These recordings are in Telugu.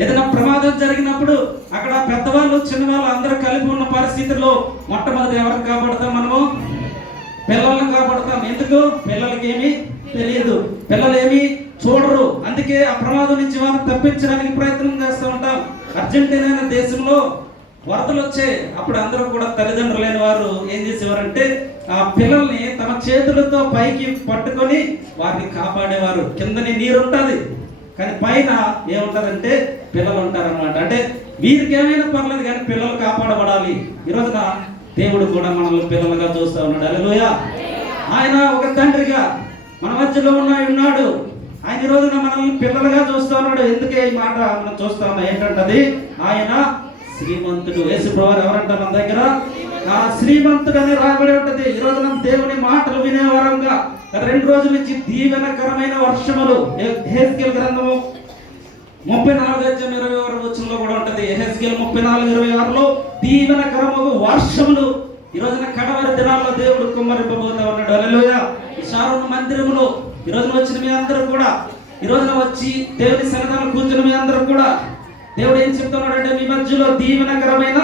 ఏదైనా ప్రమాదం జరిగినప్పుడు అక్కడ పెద్దవాళ్ళు చిన్నవాళ్ళు అందరూ కలిపి ఉన్న పరిస్థితుల్లో మొట్టమొదటి ఎవరిని కాపాడుతాం? మనము పిల్లల్ని కాపాడుతాం. ఎందుకు? పిల్లలకి ఏమీ తెలియదు, పిల్లలు ఏమీ చూడరు. అందుకే ఆ ప్రమాదం నుంచి వారిని తప్పించడానికి ప్రయత్నం చేస్తూ ఉంటాం. అర్జెంటీనా అనే దేశంలో వరదలు వచ్చాయి. అప్పుడు అందరూ కూడా తల్లిదండ్రులు లేని వారు ఏం చేసేవారంటే ఆ పిల్లల్ని తమ చేతులతో పైకి పట్టుకొని వారిని కాపాడేవారు. కిందని నీరు ఉంటుంది కానీ పైన ఏముంటారంటే పిల్లలు ఉంటారన్నమాట. అంటే వీరికి ఏమైనా పర్లేదు కానీ పిల్లలు కాపాడబడాలి. ఈరోజున దేవుడు కూడా మనల్ని పిల్లలుగా చూస్తూ ఉన్నాడు. హల్లెలూయా. ఆయన ఒక తండ్రిగా మన మధ్యలో ఉన్నాడు. ఆయన ఈ రోజున మనల్ని పిల్లలుగా చూస్తూ ఉన్నాడు. ఎందుకే ఈ మాట మనం చూస్తా ఉన్నాం? ఏంటంటది? ఆయన శ్రీమంతుడు. యేసు ప్రభువు ఎవరంటారు మన దగ్గర? శ్రీమంతుడు అని రాయబడి ఉంటది. ఈ రోజున దేవుని మాటలు వినేవారంగా 2 రోజుల నుంచి దీవెనకరమైన వర్షములు. యెహెజ్కేలు గ్రంథము 34:26 కూడా ఉంటది. యెహెజ్కేలు 34:26లో దీవెనకరము వర్షములు ఈ రోజున కడవరి దినాల్లో దేవుడు కుమ్మరింపబోతా ఉన్నాడు. హల్లెలూయా. ఈ షారోను మందిరములో ఈ రోజున వచ్చిన మీ అందరూ కూడా, ఈ రోజున వచ్చి దేవుని సన్నిధానంలో కూర్చున్న మీ అందరూ కూడా దేవుడు ఏం చెప్తున్నాడంటే మీ మధ్యలో దీవెనకరమైన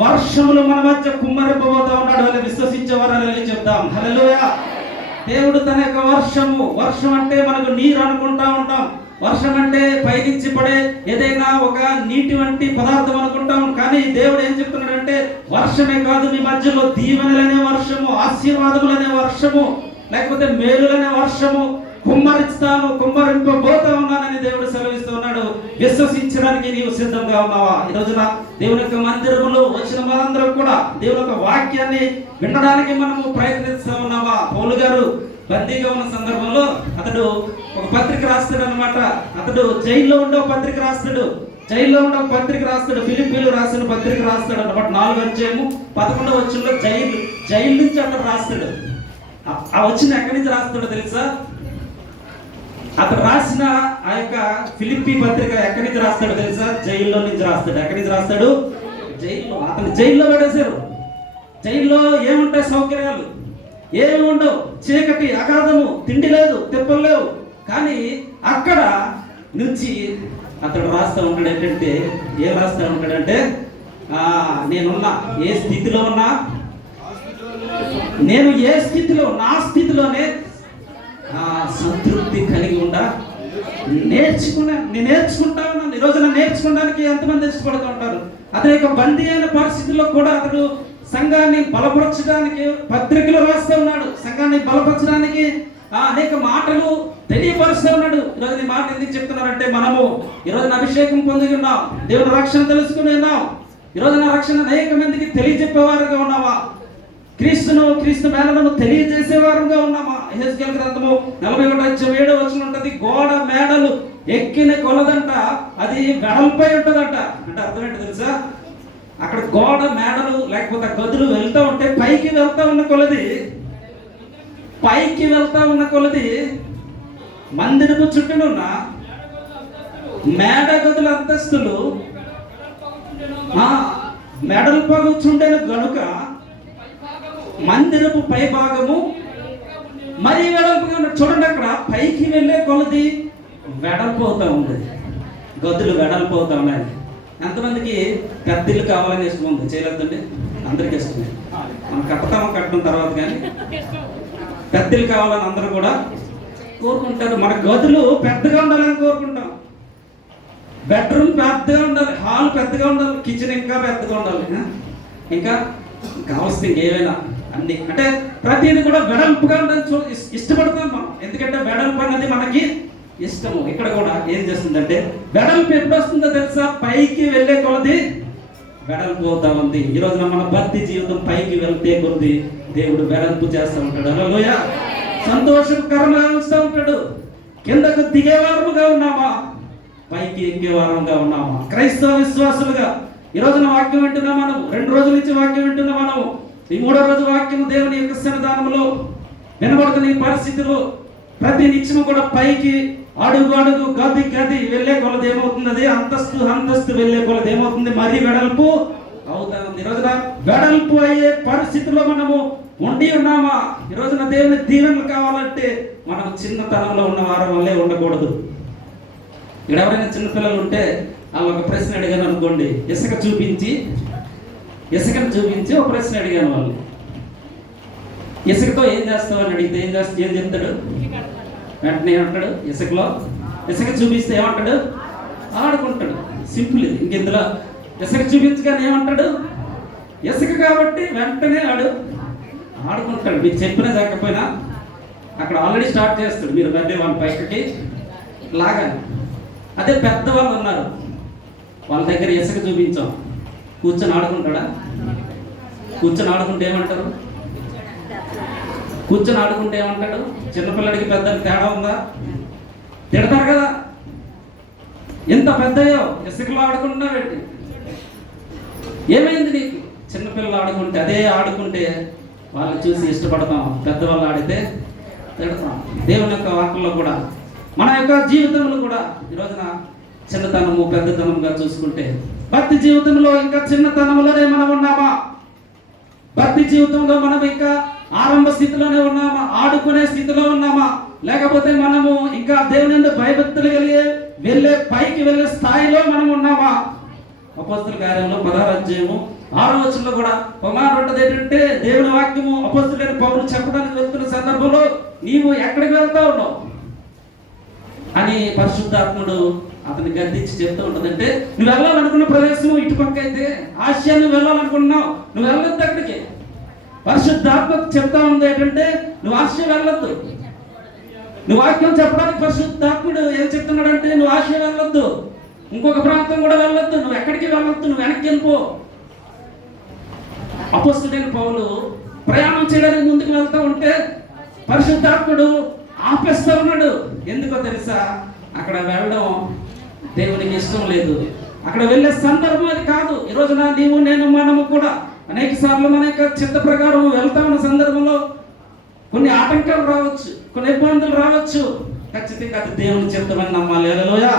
వర్షములు మన మధ్య కుమ్మరింపబోతా ఉన్నాడు. అని విశ్వసించేవారని చెప్తాం. హల్లెలూయా. దేవుడు తన యొక్క వర్షం అంటే మనకు నీరు అనుకుంటా ఉంటాం. వర్షం అంటే పైనుంచి పడే ఏదైనా ఒక నీటి వంటి పదార్థం అనుకుంటాం. కానీ దేవుడు ఏం చెప్తున్నాడంటే వర్షమే కాదు, మీ మధ్యలో దీవెనలనే వర్షము, ఆశీర్వాదములనే వర్షము, లేకపోతే మేలులనే వర్షము కుమ్మరింపబోతా ఉన్నానని దేవుడు సెలవిస్తూ ఉన్నాడు. విశ్వసించడానికి నీవు సిద్ధంగా ఉన్నావా? ఈ రోజున దేవుని యొక్క మందిరములో వచ్చిన మనందరం కూడా దేవుని యొక్క వాక్యాన్ని వినడానికి మనము ప్రయత్నిస్తూ ఉన్నావా? పౌలు గారు బందీగా ఉన్న సందర్భంలో అతడు ఒక పత్రిక రాస్తాడు అనమాట. అతడు జైల్లో ఉండే పత్రిక రాస్తాడు. ఫిలిప్పీలు రాసిన పత్రిక రాస్తాడు అనమాట. 4:11 జైలు నుంచి అతడు రాస్తాడు. ఆ వచ్చిన ఎక్కడి నుంచి రాస్తాడో తెలుసా? అతడు రాసిన ఆ యొక్క ఫిలిప్పీ పత్రిక ఎక్కడి నుంచి రాస్తాడో తెలుసా? జైల్లో నుంచి రాస్తాడు. ఎక్కడి నుంచి రాస్తాడు? జైల్లో. అతను జైల్లో పడేశారు. జైల్లో ఏముంటాయి? సౌకర్యాలు ఏమి ఉండవు. చీకటి, అగాధము, తిండి లేదు, తిప్పలు లేవు. కానీ అక్కడ నుంచి అతడు రాస్తూ ఉంటాడు ఏంటంటే, ఏం రాస్తూ ఉంటాడంటే నేనున్నా ఏ స్థితిలో ఉన్నా, నేను ఏ స్థితిలో, నా స్థితిలోనే సంతృప్తి కలిగి ఉండా నేను నేర్చుకుంటా ఉన్నాను. ఈ రోజున నేర్చుకోవడానికి ఎంతమంది ఇష్టపడుతూ ఉంటారు? అదే బందీ అయిన పరిస్థితుల్లో కూడా అతడు సంఘాన్ని బలపరచడానికి పత్రికలు రాస్తూ ఉన్నాడు. సంఘాన్ని బలపరచడానికి అనేక మాటలు తెలియపరుస్తూ ఉన్నాడు. ఈరోజు ఈ మాట ఎందుకు చెప్తున్నారంటే మనము ఈరోజు అభిషేకం పొంది ఉన్నాం, దేవుని రక్షణ తెలుసుకుని ఉన్నాం. ఈరోజు నా రక్షణ అనేక మందికి తెలియజెప్పేవారుగా ఉన్నావా? క్రీస్తు మేడలను తెలియజేసేవారుగా ఉన్నామా? యెహెజ్కేలు గ్రంథము 41:7 ఉంటది. గోడ మేడలు ఎక్కిన కొలదంట అది వెడల్పై ఉంటదంట. అంటే అర్థం ఏంటో తెలుసా? అక్కడ గోడ మేడలు లేకపోతే గదులు వెళ్తూ ఉంటే పైకి వెళ్తా ఉన్న కొలది మందిరపు చుట్టూనున్న మేడ గదుల అంతస్తులు మెడల్పా కూర్చుండేను గనుక మందిరపు పై భాగము మరీ వెడల్పుగా ఉన్న. చూడండి, అక్కడ పైకి వెళ్ళే కొలది వెడల్పోతా ఉంటుంది, గదులు వెడల్పోతా ఉన్నాయి. ఎంతమందికి పెద్దిల్లు కావాలని ఇష్టం ఉంది? చేయలేదండి, అందరికీ ఇష్టమే. మనం కట్టడం తర్వాత కానీ పెద్దిల్లు కావాలని అందరూ కూడా కోరుకుంటారు. మన గదులు పెద్దగా ఉండాలని కోరుకుంటాం. బెడ్రూమ్ పెద్దగా ఉండాలి, హాల్ పెద్దగా ఉండాలి, కిచెన్ ఇంకా పెద్దగా ఉండాలి, ఇంకా కావాల్సింది ఇంకేమైనా అన్ని. అంటే ప్రతిదీ కూడా వెడల్పుగా ఉండాలని ఇష్టపడతాం మనం. ఎందుకంటే వెడల్పు అన్నది మనకి ఇష్టము. ఇక్కడ కూడా ఏం చేస్తుందంటే వెడల్పు ఎప్పుడు వస్తుందో తెలుసా? పైకి వెళ్ళే కొలది వెడల్పు అవుతా ఉంది. ఈ రోజున మన భక్తి జీవితం పైకి వెళ్తే కొద్ది దేవుడు వెడల్పు చేస్తూ ఉంటాడు. హల్లెలూయా. సంతోషకరంగా ఉంచుతూ ఉంటాడు. కిందకు దిగేవారముగా ఉన్నామా, పైకి ఎక్కేవారంగా ఉన్నామా? క్రైస్తవ విశ్వాసులుగా ఈ రోజున వాక్యం వింటున్నాం మనం. 2 రోజుల నుంచి వాక్యం వింటున్నాం మనం. ఈ 3వ రోజు వాక్యం దేవుని యొక్క సన్నిధానంలో వినబడుతున్న ఈ పరిస్థితిలో ప్రతి నిత్యము కూడా పైకి అడుగు గది వెళ్ళే కొలది ఏమవుతుంది? అంతస్తు వెళ్ళే కొలది ఏమవుతుంది? మరీ వెడల్పు అవుతా ఉంది. ఈ రోజున వెడల్పు అయ్యే పరిస్థితిలో మనము ఉండి ఉన్నామా? ఈ రోజున దేవుని దీవెనలు కావాలంటే మనం చిన్నతనంలో ఉన్న వారి వల్లే ఉండకూడదు. ఇక్కడ ఎవరైనా చిన్నపిల్లలు ఉంటే వాళ్ళు ఒక ప్రశ్న అడిగాను అనుకోండి, ఇసుకను చూపించి ఒక ప్రశ్న అడిగాను వాళ్ళు, ఇసుకతో ఏం చేస్తావు అని అడిగితే ఏం చెప్తాడు? వెంటనే ఏమంటాడు? ఇసుక చూపిస్తే ఏమంటాడు? ఆడుకుంటాడు. సింపుల్ ఇది. ఇందులో ఇసుక చూపించగానే ఏమంటాడు? ఇసుక కాబట్టి వెంటనే ఆడుకుంటాడు. మీకు చెప్పినా జరగకపోయినా అక్కడ ఆల్రెడీ స్టార్ట్ చేస్తాడు. మీరు వెంటనే వాళ్ళ పైకి లాగాలి. అదే పెద్దవాళ్ళు ఉన్నారు, వాళ్ళ దగ్గర ఇసుక చూపించాం, కూర్చొని ఆడుకుంటాడా? కూర్చొని ఆడుకుంటే ఏమంటారు? కూర్చొని ఆడుకుంటే ఏమంటాడు? చిన్నపిల్లడికి పెద్దకి తేడా ఉందా? తిడతారు కదా, ఎంత పెద్దయో ఇసుకలో ఆడుకుంటున్నావేంటి, ఏమైంది నీకు? చిన్నపిల్లలు ఆడుకుంటే అదే ఆడుకుంటే వాళ్ళని చూసి ఇష్టపడతాం, పెద్దవాళ్ళు ఆడితే తిడతాం. దేవుని యొక్క వాక్యంలో కూడా మన యొక్క జీవితంలో కూడా ఈ రోజున చిన్నతనము పెద్దతనంగా చూసుకుంటే, భక్తి జీవితంలో ఇంకా చిన్నతనంలోనే మనం ఉన్నామా? భక్తి జీవితంలో మనం ఇంకా ఆరంభ స్థితిలోనే ఉన్నామా? ఆడుకునే స్థితిలో ఉన్నామా? లేకపోతే మనము ఇంకా దేవుని యందు భయభక్తులు వెళ్ళే పైకి వెళ్ళే స్థాయిలో మనం ఉన్నామా? అపోస్తలుల కార్యంలో 16వ అధ్యాయము 6వ వచనంలో కూడా ఒక మాట ఉంటుంది ఏంటంటే, దేవుని వాక్యము అపోస్తలుడైన పౌలు చెప్పడానికి వెళ్తున్న సందర్భంలో నీవు ఎక్కడికి వెళ్తా ఉన్నావు అని పరిశుద్ధాత్ముడు అతన్ని గద్దించి చెప్తూ ఉంటుందంటే, నువ్వు వెళ్ళాలనుకున్న ప్రదేశం ఇటుపక్క అయితే, ఆసియా నువ్వు వెళ్ళాలనుకుంటున్నావు, నువ్వు వెళ్ళొద్దు అక్కడికి. పరిశుద్ధాత్మ చెప్తా ఉంది ఏంటంటే, నువ్వు ఆసియా వెళ్ళొద్దు. నువ్వు వాక్యం చెప్పడానికి పరిశుద్ధాత్ముడు ఏం చెప్తున్నాడంటే, నువ్వు ఆసియా వెళ్ళొద్దు, ఇంకొక ప్రాంతం కూడా వెళ్ళొద్దు, నువ్వు ఎక్కడికి వెళ్ళొద్దు, నువ్వు వెనక్కి వెళ్ళిపో. అపోస్తలుడైన పౌలు ప్రయాణం చేయడానికి ముందుకు వెళ్తూ ఉంటే పరిశుద్ధాత్ముడు ఆపేస్తూ ఉన్నాడు. ఎందుకో తెలుసా? అక్కడ వెళ్ళడం దేవునికి ఇష్టం లేదు, అక్కడ వెళ్ళే సందర్భం అది కాదు. ఈ రోజున నీవు నేను మనము కూడా అనేక సార్లు మన యొక్క చిత్త ప్రకారం వెళ్తా ఉన్న సందర్భంలో కొన్ని ఆటంకాలు రావచ్చు, కొన్ని ఇబ్బందులు రావచ్చు. ఖచ్చితంగా అది దేవుని చిత్తమని నమ్మాలి. హల్లెలూయా.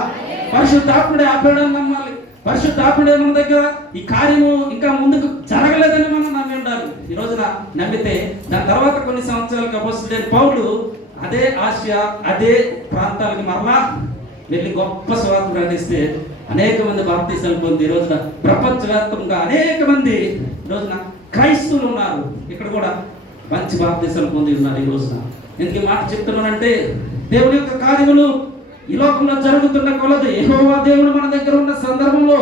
పరిశుద్ధాత్ముడే ఆపేయడం నమ్మాలి. పరిశుద్ధాత్ముడే మన దగ్గర ఈ కార్యము ఇంకా ముందుకు జరగలేదని మనం నమ్మి ఉండాలి. ఈ రోజున నమ్మితే దాని తర్వాత కొన్ని సంవత్సరాలకు అపోస్తలుడైన పౌలు అదే ఆసియా అదే ప్రాంతాలకు మరలా వెళ్ళి గొప్ప సువార్త ప్రకటిస్తే అనేక మంది బాప్తీసాలు పొంది ఈ రోజున ప్రపంచవ్యాప్తంగా అనేక మంది ఈ రోజున క్రైస్తవులు ఉన్నారు. ఇక్కడ కూడా మంచి బాప్తీసాలు పొంది ఉన్నారు ఈ రోజున. ఎందుకు ఈ మాట చెప్తున్నానంటే, దేవుని యొక్క కార్యములు ఈ లోకంలో జరుగుతున్న కొలది యెహోవా దేవుడు మన దగ్గర ఉన్న సందర్భంలో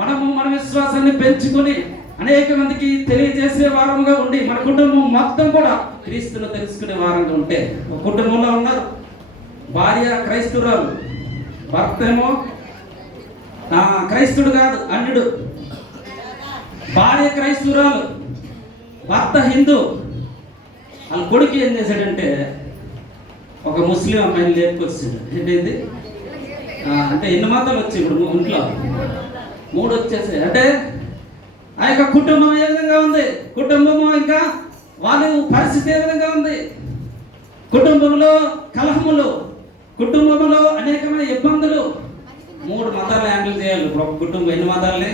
మనము మన విశ్వాసాన్ని పెంచుకొని అనేక మందికి తెలియజేసే వారంగా ఉండి, మన కుటుంబం మొత్తం కూడా క్రీస్తును తెలుసుకునే వారంగా ఉంటే, ఒక కుటుంబంలో ఉన్నారు భార్య క్రైస్తవురాలు, భర్త ఏమో క్రైస్తుడు కాదు అన్యుడు, భార్య క్రైస్తవురాలు, భర్త హిందూ. వాళ్ళ కొడుకు ఏం చేశాడంటే ఒక ముస్లిం అమ్మాయిని లేపుకొచ్చాడు. ఏంటంది అంటే ఎన్ని మతాలు వచ్చాయి ఇప్పుడు ఇంట్లో? 3 వచ్చేసాయి. అంటే ఆ యొక్క కుటుంబం ఏ విధంగా ఉంది, కుటుంబము ఇంకా వాళ్ళ పరిస్థితి ఏ విధంగా ఉంది, కుటుంబంలో కలహములు, కుటుంబంలో అనేకమైన ఇబ్బందులు, 3 మతాలు హ్యాండిల్ చేయాలి. ఇప్పుడు ఒక కుటుంబం ఎన్ని మతాలని,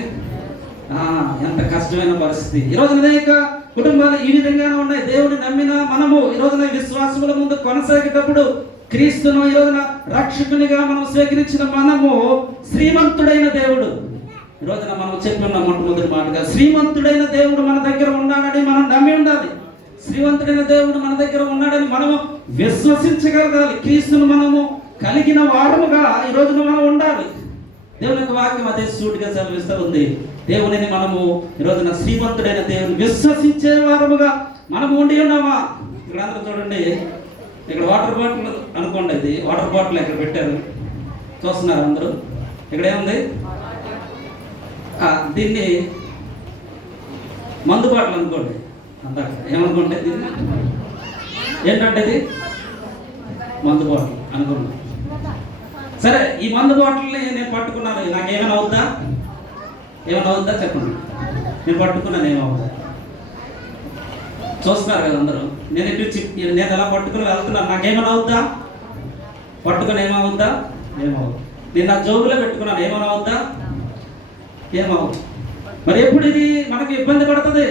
ఎంత కష్టమైన పరిస్థితి. ఈ రోజున అనేక కుటుంబాలు ఈ విధంగానే ఉన్నాయి. దేవుని నమ్మిన మనము ఈ రోజున విశ్వాసముల ముందు కొనసాగేటప్పుడు క్రీస్తును ఈ రోజున రక్షకునిగా మనం స్వీకరించిన మనము శ్రీమంతుడైన దేవుడు, ఈ రోజున మనం చెప్పిన మొట్టమొదటి మాటగా శ్రీమంతుడైన దేవుడు మన దగ్గర ఉన్నాడని మనం నమ్మి ఉండాలి. శ్రీమంతుడైన దేవుడు మన దగ్గర ఉన్నాడని మనము విశ్వసించగలగాలి. క్రీస్తును మనము కలిగిన వారముగా ఈ రోజున మనం ఉండాలి. దేవుని యొక్క వాక్యం అదే సూటిగా సెలవిస్తూ ఉంది. దేవునిని మనము ఈ రోజున శ్రీమంతుడైన దేవుని విశ్వసించే వారముగా మనము ఉండి ఉన్నామా? ఇక్కడ అందరూ చూడండి, ఇక్కడ వాటర్ బాటిల్ అనుకోండి, ఇది వాటర్ బాటిల్ ఇక్కడ పెట్టారు, చూస్తున్నారు అందరూ. ఇక్కడ ఏముంది? దీన్ని మందు బాటిల్ అనుకోండి. అంతా ఏమనుకోండి, దీన్ని ఏంటంటే ఇది మందు బాటిల్ అనుకోండి. సరే, ఈ మందు బాటిల్ని నేను పట్టుకున్నాను, నాకేమైనా అవుద్దా? ఏమైనా అవుద్దా చెప్పండి. నేను పట్టుకున్నాను, ఏమవుద్దా? చూస్తున్నారు కదా అందరూ. నేను ఎలా పట్టుకుని వెళ్తున్నాను, నాకేమైనా అవుద్దా? పట్టుకుని ఏమవుద్దా? ఏమవుద్దు. నేను నా జోబులో పెట్టుకున్నాను, ఏమైనా అవుద్దా? ఏమవుద్దు. మరి ఎప్పుడు ఇది మనకి ఇబ్బంది పడుతుంది?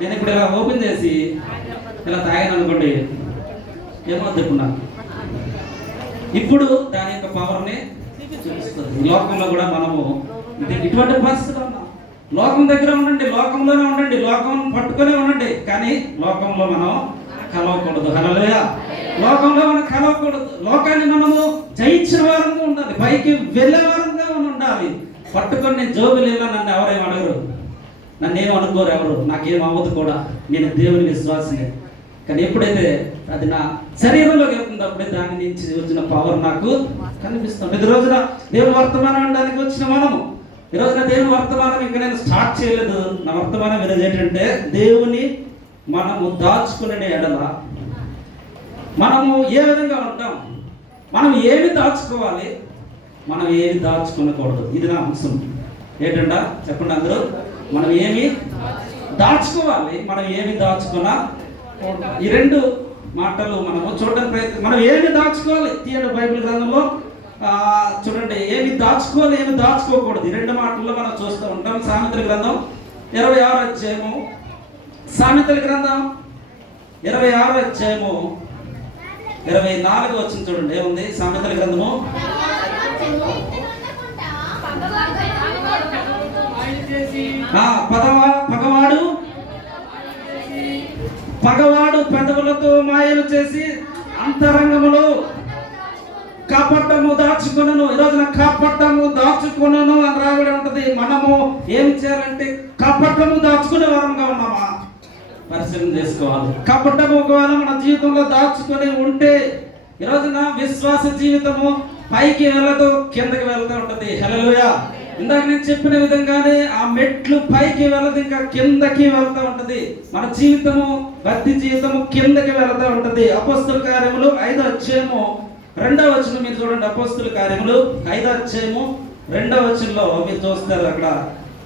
నేను ఇప్పుడు ఇలా ఓపెన్ చేసి ఇలా తాగాను అనుకోండి, ఏమవుద్దు? ఇప్పుడు దాని యొక్క పవర్ని ఈ లోకంలో కూడా మనము ఇటువంటి పరిస్థితులు ఉన్నాం. లోకం దగ్గర ఉండండి, లోకంలోనే ఉండండి, లోకం పట్టుకునే ఉండండి, కానీ లోకంలో మనం కలవకూడదు. హల్లెలూయా. లోకంలో మనం కలవకూడదు. లోకాన్ని మనము జయించిన వారంగా ఉండాలి, పైకి వెళ్ళే వారంగా మనం ఉండాలి. పట్టుకొని నేను జోబులేలా నన్ను ఎవరేం అడగరు, నన్ను ఏం అనుకోరు ఎవరు, నాకేం అవ్వదు కూడా, నేను దేవుని విశ్వాసనే. కానీ ఎప్పుడైతే అది నా శరీరంలోకి వెళ్తుందో అప్పుడే దాని నుంచి వచ్చిన పవర్ నాకు కనిపిస్తుంది. ఈ రోజున దేవుని వర్తమానం అనడానికి వచ్చిన మనము, ఈ రోజున దేవుని వర్తమానం ఇంకా నేను స్టార్ట్ చేయలేదు. నా వర్తమానం ఈరోజు ఏంటంటే, దేవుని మనము దాచుకునే ఎడల మనము ఏ విధంగా ఉంటాం, మనం ఏమి దాచుకోవాలి, మనం ఏమి దాచుకోకూడదు. ఇది నా అంశం. ఏంటంట చెప్పండి అందరూ. మనం ఏమి దాచుకోవాలి, మనం ఏమి దాచుకున్నా, ఈ రెండు మాటలు మనము చూడడానికి ప్రయత్నం. మనం ఏమి దాచుకోవాలి, తీయండి బైబిల్ గ్రంథంలో చూడండి, ఏమి దాచుకోవాలి, ఏమి దాచుకోకూడదు, ఈ రెండు మాటల్లో మనం చూస్తూ ఉంటాం. సామెతల గ్రంథం 26వ అధ్యాయము, సామెతల గ్రంథం 26వ అధ్యాయము 24వ వచనం చూడండి. ఏముంది సామెతల గ్రంథము? పగవాడు పెదవులతో మాయలు చేసి అంతరంగములో కపటము దాచుకునను. ఈరోజున కపటము దాచుకునను అని రాబడి ఉంటది. మనము ఏం చేయాలంటే కపటము దాచుకునే వారంగా ఉన్నామా పరిశీలన చేసుకోవాలి. కపటము ఒకవేళ మన జీవితంలో దాచుకొని ఉంటే ఈరోజున విశ్వాస జీవితము పైకి వెళ్ళదు, కిందకి వెళ్తూ ఉంటది. హల్లెలూయా. ఇందాక నేను చెప్పిన విధంగానే ఆ మెట్లు పైకి వెళ్ళదు, ఇంకా కిందకి వెళ్తూ ఉంటది. మన జీవితము, భక్తి జీవితము కిందకి వెళ్తూ ఉంటది. అపోస్తల కార్యములు 5వ అధ్యాయము 2వ వచనం మీరు చూడండి. అపోస్తల కార్యములు 5వ అధ్యాయము 2వ వచనంలో మీరు చూస్తారు, అక్కడ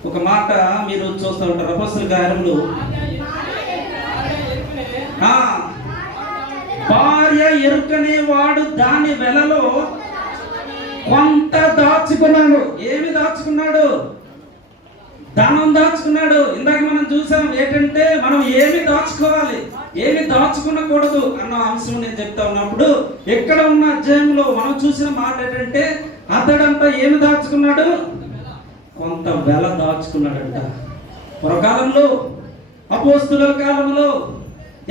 ఒక మాట మీరు చూస్తూ ఉంటారు. అపోస్తల కార్యములు, భార్య ఎరుకనే వాడు దాని వెలలో కొంత దాచుకున్నాడు. ఏమి దాచుకున్నాడు? ధనం దాచుకున్నాడు. ఇందాక మనం చూసాం ఏంటంటే, మనం ఏమి దాచుకోవాలి, ఏమి దాచుకునకూడదు అన్న అంశం నేను చెప్తా ఉన్నప్పుడు, ఎక్కడ ఉన్న అధ్యాయంలో మనం చూసిన మాట ఏంటంటే, అతడంతా ఏమి దాచుకున్నాడు? కొంత వెల దాచుకున్నాడంట. పూర్వకాలంలో, అపోస్తుల కాలంలో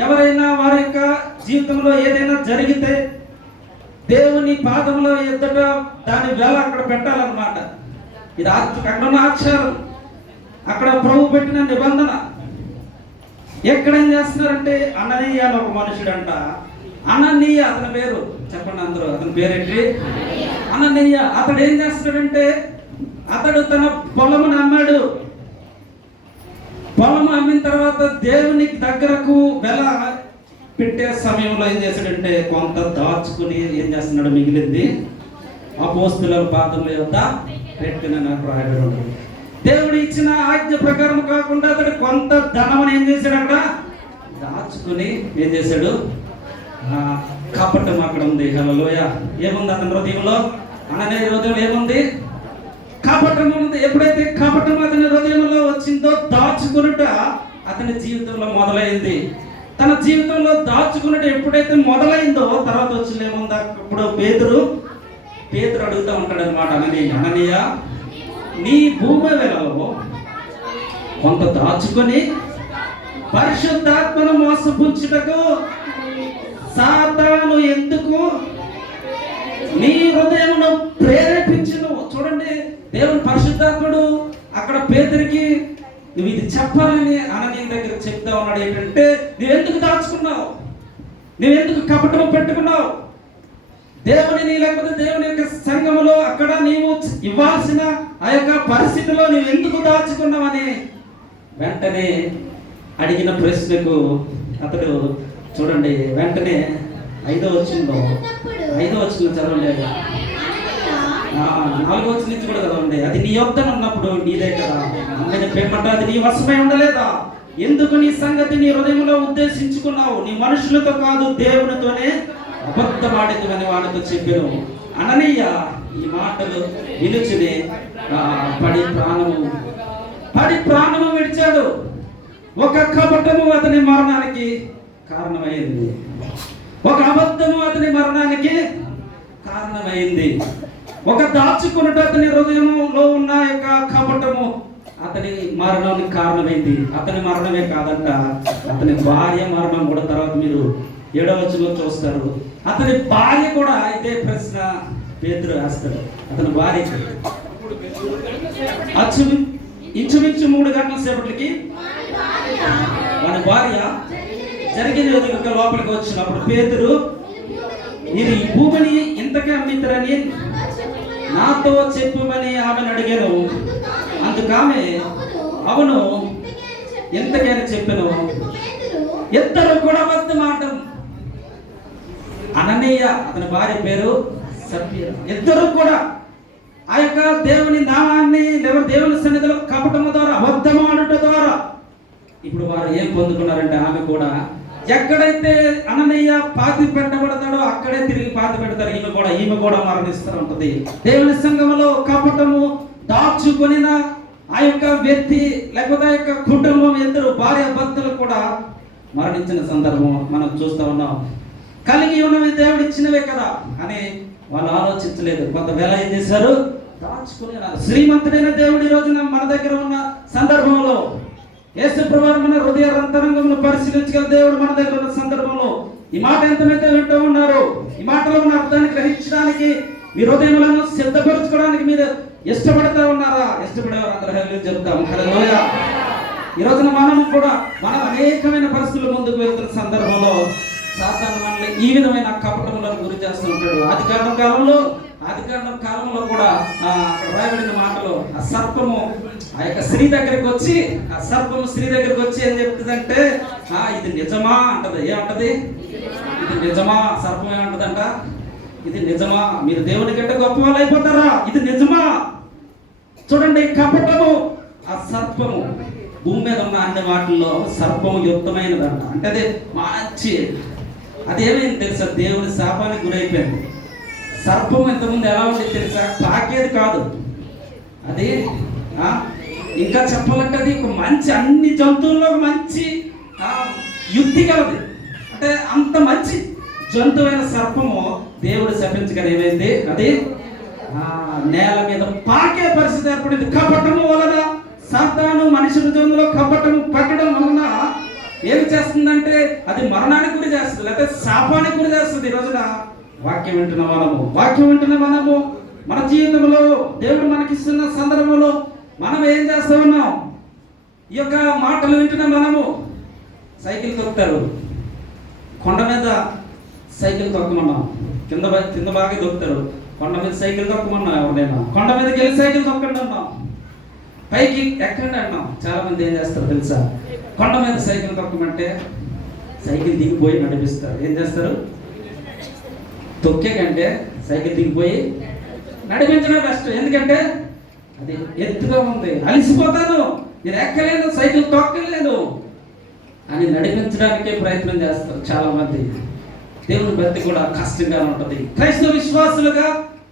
ఎవరైనా వారి యొక్క జీవితంలో ఏదైనా జరిగితే దేవుని పాదంలో ఎదుట దాని వేళ అక్కడ పెట్టాలన్నమాట. ఇది అక్కడ ఉన్న ఆచారం, అక్కడ ప్రభు పెట్టిన నిబంధన. ఎక్కడేం చేస్తున్నారంటే, అననీయ అని ఒక మనుషుడంట. అననీయ అతని పేరు చెప్పండి అందరూ, అతని పేరేంటి? అననీయ. అతడు ఏం చేస్తున్నాడంటే, అతడు తన పొలమును అమ్మాడు. పొలం అమ్మిన తర్వాత దేవుని దగ్గరకు వెల పెట్టే సమయంలో ఏం చేశాడంటే, కొంత దాచుకుని ఏం చేస్తున్నాడు, మిగిలింది అపోస్తుల పాదముల యొద్ద పెట్టిన నాకు రాయబడి ఉంటుంది. దేవుడు ఇచ్చిన ఆజ్ఞ ప్రకారం కాకుండా అతడు కొంత ధనం ఏం చేశాడు, అక్కడ దాచుకుని ఏం చేశాడు, కపటం అక్కడ ఉంది. హల్లెలూయా. ఏముంది అతని హృదయంలో? అననే హృదయం ఏముంది? కపటం ఉంది. ఎప్పుడైతే కపటం అతని హృదయంలో వచ్చిందో, దాచుకునుట అతని జీవితంలో మొదలైంది. తన జీవితంలో దాచుకున్నట్టు ఎప్పుడైతే మొదలైందో, తర్వాత వచ్చింది ఏముందా, ఇప్పుడు పేతురు అడుగుతూ ఉంటాడు అనమాట. అననీయ, నీ భూమి వెలలో కొంత దాచుకొని పరిశుద్ధాత్మను మోసపుచ్చుటకు సాతాను ఎందుకు నీ హృదయమును ప్రేరేపించును. చూడండి, దేవుని పరిశుద్ధాత్ముడు అక్కడ పేతురికి నువ్వు ఇది చెప్పాలని అననీయ దగ్గర చెప్తా ఉన్నాడు. ఏంటంటే, నువ్వెందుకు దాచుకున్నావు, నువ్వెందుకు కపటము పెట్టుకున్నావు, దేవుని లేకపోతే దేవుని యొక్క సంఘములో అక్కడ నీవు ఇవ్వాల్సిన ఆ యొక్క పరిస్థితిలో నువ్వు ఎందుకు దాచుకున్నావని వెంటనే అడిగిన ప్రశ్నకు అతడు చూడండి, వెంటనే 5వ వచనంలో చదవండి, 4వ వచనం నుంచి కూడా చదవండి. అది నీ యొద్దన ఉన్నప్పుడు నీదే కదా, అమ్మని పేపట అది నీ వశమై ఉండలేదా? ఎందుకు నీ సంగతి నీ హృదయంలో ఉద్దేశించుకున్నావు? నీ మనుషులతో కాదు దేవునితోనే అబద్ధమాడితమని వాడితో చెప్పాను. అననీయ ఈ మాటలు వినుచుని పడి ప్రాణము విడిచాడు. ఒక కపటము అతని మరణానికి కారణమైంది, ఒక అబద్ధము అతని మరణానికి కారణమైంది. ఒక దాచుకున్నట్టు అతని హృదయంలో ఉన్న యొక్క కపటము అతని మరణానికి కారణమైంది. అతని మరణమే కాదంట, అతని భార్య మరణం కూడా తర్వాత మీరు 7వ వచనంలో చూస్తారు. అతని భార్య కూడా ఇదే ప్రశ్న పేతురు వేస్తాడు అతని భార్యకి. ఇంచుమించు 3 గంటల సేపటికి మన భార్య జరిగిన లోపలికి వచ్చినప్పుడు పేతురు, మీరు ఈ భూమిని ఇంతకే అమ్మితారని నాతో చెప్పమని ఆమెను అడిగాను. అందుకామె అవును ఎంతకైనా చెప్పాను. ఇద్దరు కూడా మాట అననీయ అతని భార్య పేరు సఫీరా, ఇద్దరు కూడా ఆ యొక్క దేవుని నామాన్ని దేవుని సన్నిధిలో కపటము ద్వారా అబద్ధమాడుట ద్వారా ఇప్పుడు వారు ఏం పొందుకున్నారంటే ఆమె కూడా ఎక్కడైతే అననీయ పాతి పెట్టబడతాడో అక్కడే తిరిగి పాతి పెడతారు. ఈమె కూడా మరణిస్తూ ఉంటుంది. దేవుని సంఘములో కపటము దాచుకొనిన ఆ యొక్క వ్యక్తి లేకపోతే ఆ యొక్క కుటుంబం ఇద్దరు భార్య భర్తలు కూడా మరణించిన సందర్భం మనం చూస్తూ ఉన్నాం. కలిగి ఉన్నవి దేవుడు ఇచ్చినవే కదా అని వాళ్ళు ఆలోచించలేదు. కొంతవేళ ఏం చేశారు, దాచుకుని. శ్రీమంతుడైన దేవుడు ఈ రోజున మన దగ్గర ఉన్న సందర్భంలో యేసు ప్రభువు మన హృదయ అంతరంగంలో పరిశీలించగల దేవుడు మన దగ్గర ఉన్న సందర్భంలో ఈ మాట ఎంతమైతే వింటూ ఉన్నారు, ఈ మాటలో ఉన్న అర్థాన్ని గ్రహించడానికి మీ హృదయములను సిద్ధపరచుకోవడానికి మీరు ఇష్టపడతా ఉన్నారా? ఇష్టపడేవారు అందరూ హల్లెలూయా చెప్తాం. హల్లెలూయా. ఈ రోజున మనం అనేకమైన పరిస్థితులు ముందుకు వెళ్తున్న సందర్భంలో సాతాను మనల్ని ఈ విధమైన కపటములకు గురి చేస్తూ ఉంటాడు. ఆదికాండం కాలంలో కూడా అక్కడ రాయబడిన మాటలో ఆ సర్పము ఆ యొక్క స్త్రీ దగ్గరికి వచ్చి ఏం చెప్తుందంటే ఇది నిజమా అంటది. ఏమంటది? ఇది నిజమా? సర్పం ఏమంటదంట, ఇది నిజమా? మీరు దేవుని కంటే గొప్ప వాళ్ళు అయిపోతారా? ఇది నిజమా? చూడండి, కపటము ఆ సర్పము భూమి మీద ఉన్న అన్ని వాటిల్లో సర్పము యుక్తమైనదంట. అంటే అదే మంచి, అదేమైంది తెలుసా? దేవుని శాపానికి గురైపోయింది. సర్పం ఇంతకుముందు ఎలా ఉంది తెలుసా? తాకేది కాదు అది. ఇంకా చెప్పాలంటే అది ఒక మంచి, అన్ని జంతువుల్లో మంచి యుక్తి కలది. అంటే అంత మంచి జంతువైన సర్పము దేవుడు శపించగా ఏమైంది? అది నేల మీద పాకే పరిస్థితి ఏర్పడింది. కపటము వలన సాతాను మనిషి హృదయంలో కపటము పట్టడం వలన ఏమి చేస్తుందంటే అది మరణానికి గురి చేస్తుంది, లేకపోతే శాపానికి గురి చేస్తుంది. ఈ రోజున వాక్యం వింటున్న మనము మన జీవితంలో దేవుడు మనకిస్తున్న సందర్భంలో మనం ఏం చేస్తూ ఉన్నాం? ఈ యొక్క మాటలు వింటున్న మనము సైకిల్ తొక్కుతారు, కొండ మీద సైకిల్ తొక్కమన్నాం, కింద బాగా దొక్కుతారు. కొండ మీద సైకిల్ తొక్కమన్నాం, ఎవరినైనా కొండ మీదకి వెళ్ళి సైకిల్ తొక్కండి అన్నాం, పైకి ఎక్కండి అన్నాం. చాలా మంది ఏం చేస్తారు తెలుసా? కొండ మీద సైకిల్ తొక్కమంటే సైకిల్ దిగిపోయి నడిపిస్తారు. ఏం చేస్తారు? తొక్కే కంటే సైకిల్ దిగిపోయి నడిపించడం బెస్ట్. ఎందుకంటే అది ఎత్తుగా ఉంది, అలిసిపోతాను, నేను ఎక్కలేను, సైకిల్ తొక్కలేదు అని నడిపించడానికే ప్రయత్నం చేస్తారు చాలా మంది. దేవుని భక్తి కూడా కష్టంగా ఉంటుంది. క్రైస్తవ విశ్వాసులుగా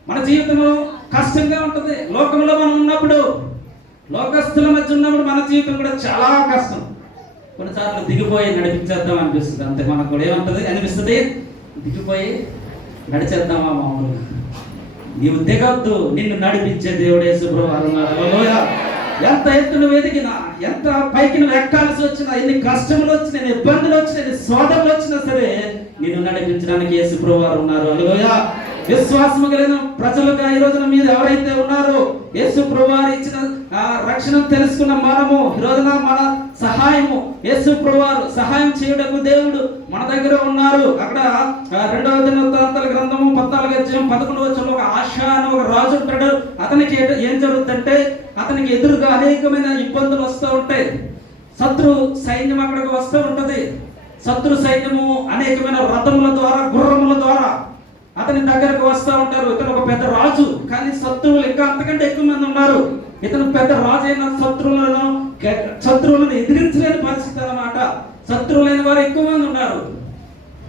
మన జీవితంలో కష్టంగా ఉంటుంది. లోకంలో మనం ఉన్నప్పుడు, లోకస్తుల మధ్య ఉన్నప్పుడు మన జీవితం కూడా చాలా కష్టం. కొన్నిసార్లు దిగిపోయి నడిపించేద్దాం అనిపిస్తుంది. అంతే, మనకు కూడా ఏమంటుంది అనిపిస్తుంది? దిగిపోయి నడిచేద్దామా? మామూలుగా నీవు దిగొద్దు, నిన్ను నడిపించే దేవుడు యేసు ప్రభువు ఉన్నారు. హల్లెలూయా. ఎంత ఎత్తును వెదిగినా, ఎంత పైకి నువ్వు ఎక్కాల్సి వచ్చినా, ఎన్ని కష్టములు వచ్చినా, ఎన్ని ఇబ్బందులు వచ్చినా, ఎన్ని సోదరులు వచ్చినా సరే నిన్ను నడిపించడానికి యేసు ప్రభువు ఉన్నారు. హల్లెలూయా. విశ్వాసము కలిగిన ప్రజలుగా ఈ రోజున మీరు ఎవరైతే ఉన్నారో, యేసు ప్రభువు ఇచ్చిన రక్షణ తెలుసుకున్న మనము ఈ రోజున మన సహాయము యేసు ప్రభువు సహాయం చేయడానికి దేవుడు మన దగ్గర ఉన్నారు. అక్కడ 2వ దినవృత్తాంతాల గ్రంథము 14:11 ఒక ఆశా అని ఒక రాజు ఉంటాడు. అతనికి ఏం జరుగుతుందంటే అతనికి ఎదురుగా అనేకమైన ఇబ్బందులు వస్తూ ఉంటాయి. శత్రు సైన్యం అక్కడికి వస్తూ ఉంటది. శత్రు సైన్యము అనేకమైన రథముల ద్వారా, గుర్రముల ద్వారా అతని దగ్గరకు వస్తూ ఉంటారు. ఇతను ఒక పెద్ద రాజు, కానీ శత్రువులు ఇంకా అంతకంటే ఎక్కువ మంది ఉన్నారు. ఇతను పెద్ద రాజు అయిన శత్రువులను ఎదిరించలేని పరిస్థితి అన్నమాట. శత్రువులైన వారు ఎక్కువ మంది ఉన్నారు,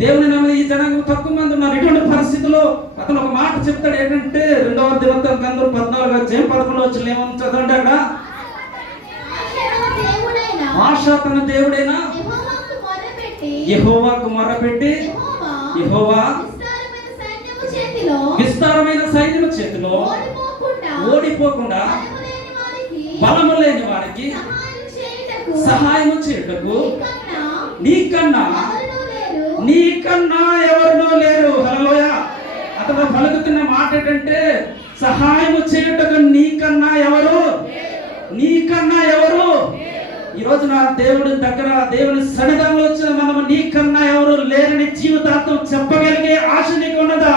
దేవుని నమ్మిన ఈ జనాంగం తక్కువ మంది ఉన్నారు. ఇటువంటి పరిస్థితుల్లో అతను ఒక మాట చెప్తాడు. ఏంటంటే 2వ దినవృత్తాంతం గ్రంథం 14:11 ఏమని చదవండి అక్కడ? ఆశా తన దేవుడైన యెహోవాకు మొర్రపెట్టి యెహోవా విస్తారమైన సైన్యము చేతిలో ఓడిపోకుండా బలము లేని వారికి సహాయము చేయుటకు నీకన్నా ఎవరినో లేరు. హల్లెలూయా. అతను పలుకుతున్న మాట ఏంటంటే సహాయము చేయుటకు నీకన్నా ఎవరు ఈ రోజున దేవుడి దగ్గర దేవుని సన్నిధానంలో వచ్చిన మనము నీకన్నా ఎవరు లేరని జీవితాంతం చెప్పగలిగే ఆశ నీకు ఉన్నదా?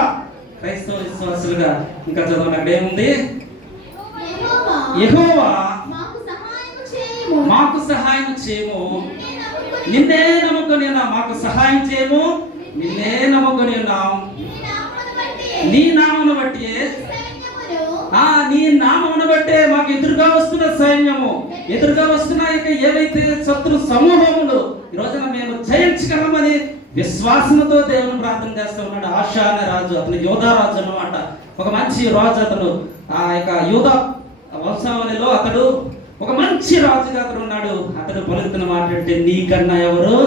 క్రైస్తవ విశ్వాసులుగా ఇంకా చదవడం అక్కడ ఏముంది? యెహోవా మాకు సహాయం చేయము, నిన్నే నమ్ముకొని ఉన్నాం. మాకు సహాయం చేయము, నిన్నే నమ్ముకొని ఉన్నాం. నీ నామమును బట్టి నీ నామమును బట్టే మాకు ఎదురుగా వస్తున్న సైన్యము, ఎదురుగా వస్తున్న ఏవైతే శత్రు సమూహములు ఈ రోజున మేము జయించగలమని విశ్వాసంతో దేవుని ప్రార్థన చేస్తూ ఉన్నాడు. ఆషా అనే రాజు, అతను యోధా రాజు అన్నమాట. ఒక మంచి రాజు అతను. ఆ యొక్క యోధా వంశావళిలో అతడు ఒక మంచి రాజుగా అతడు ఉన్నాడు. అతడు పలుకుతున్న మాట అంటే నీకన్నా ఎవరు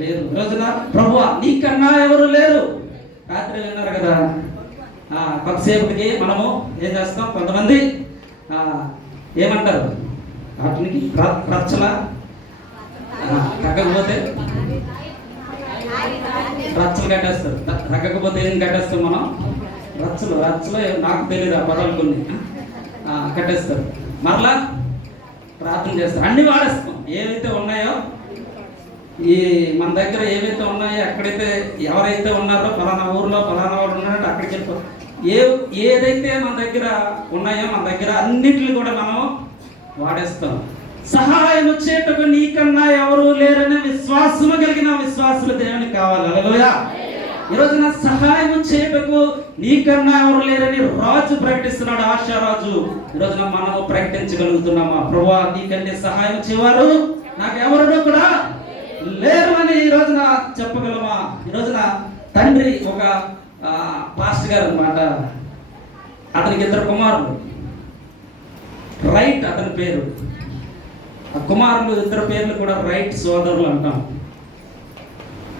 లేరు. ఈ రోజున ప్రభువా నీకన్నా ఎవరు లేరు. రాత్రి విన్నారు కదా, కొంతసేపటికి మనము ఏం చేస్తాం, కొంతమంది ఏమంటారు వాటికి రచ్చల తగ్గకపోతే రచ్చలు కట్టేస్తారు. తగ్గకపోతే ఏం కట్టేస్తాం మనం? రచ్చలు నాకు తెలియదు ఆ పదాలు కొన్ని కట్టేస్తారు. మరలా ప్రార్థన చేస్తారు. అన్ని వాడేస్తాం ఏవైతే ఉన్నాయో, ఈ మన దగ్గర ఏవైతే ఉన్నాయో, ఎక్కడైతే ఎవరైతే ఉన్నారో ఫలానా ఊర్లో ఫలానా వాడు ఉన్నాడంటే అక్కడికి వెళ్ళిపో. ఏదైతే మన దగ్గర ఉన్నాయో మన దగ్గర అన్నిటిని కూడా మనం వాడేస్తాం. సహాయం వచ్చేటకు నీకన్నా ఎవరు లేరనే విశ్వాసము కలిగిన విశ్వాసులు దేవునికి కావాలి. హల్లెలూయా. ఈరోజు నా సహాయం చేయటకు నీకన్నా ఎవరు లేరని రాజు ప్రకటిస్తున్నాడు, ఆశారాజు. ఈరోజున మనము ప్రకటించగలుగుతున్నామా? ప్రభువా నీకన్నా సహాయం చేయవారు నాకు ఎవరినో కూడా లేరు అని ఈ రోజున చెప్పగలమా? ఈ రోజున తండ్రి ఒక పాస్టర్ గారు అన్నమాట. అతనికి 2 కుమారులు. రైట్ అతని పేరు. ఆ కుమారులు 2 పేర్లు కూడా రైట్ సోదరులు అంటాం.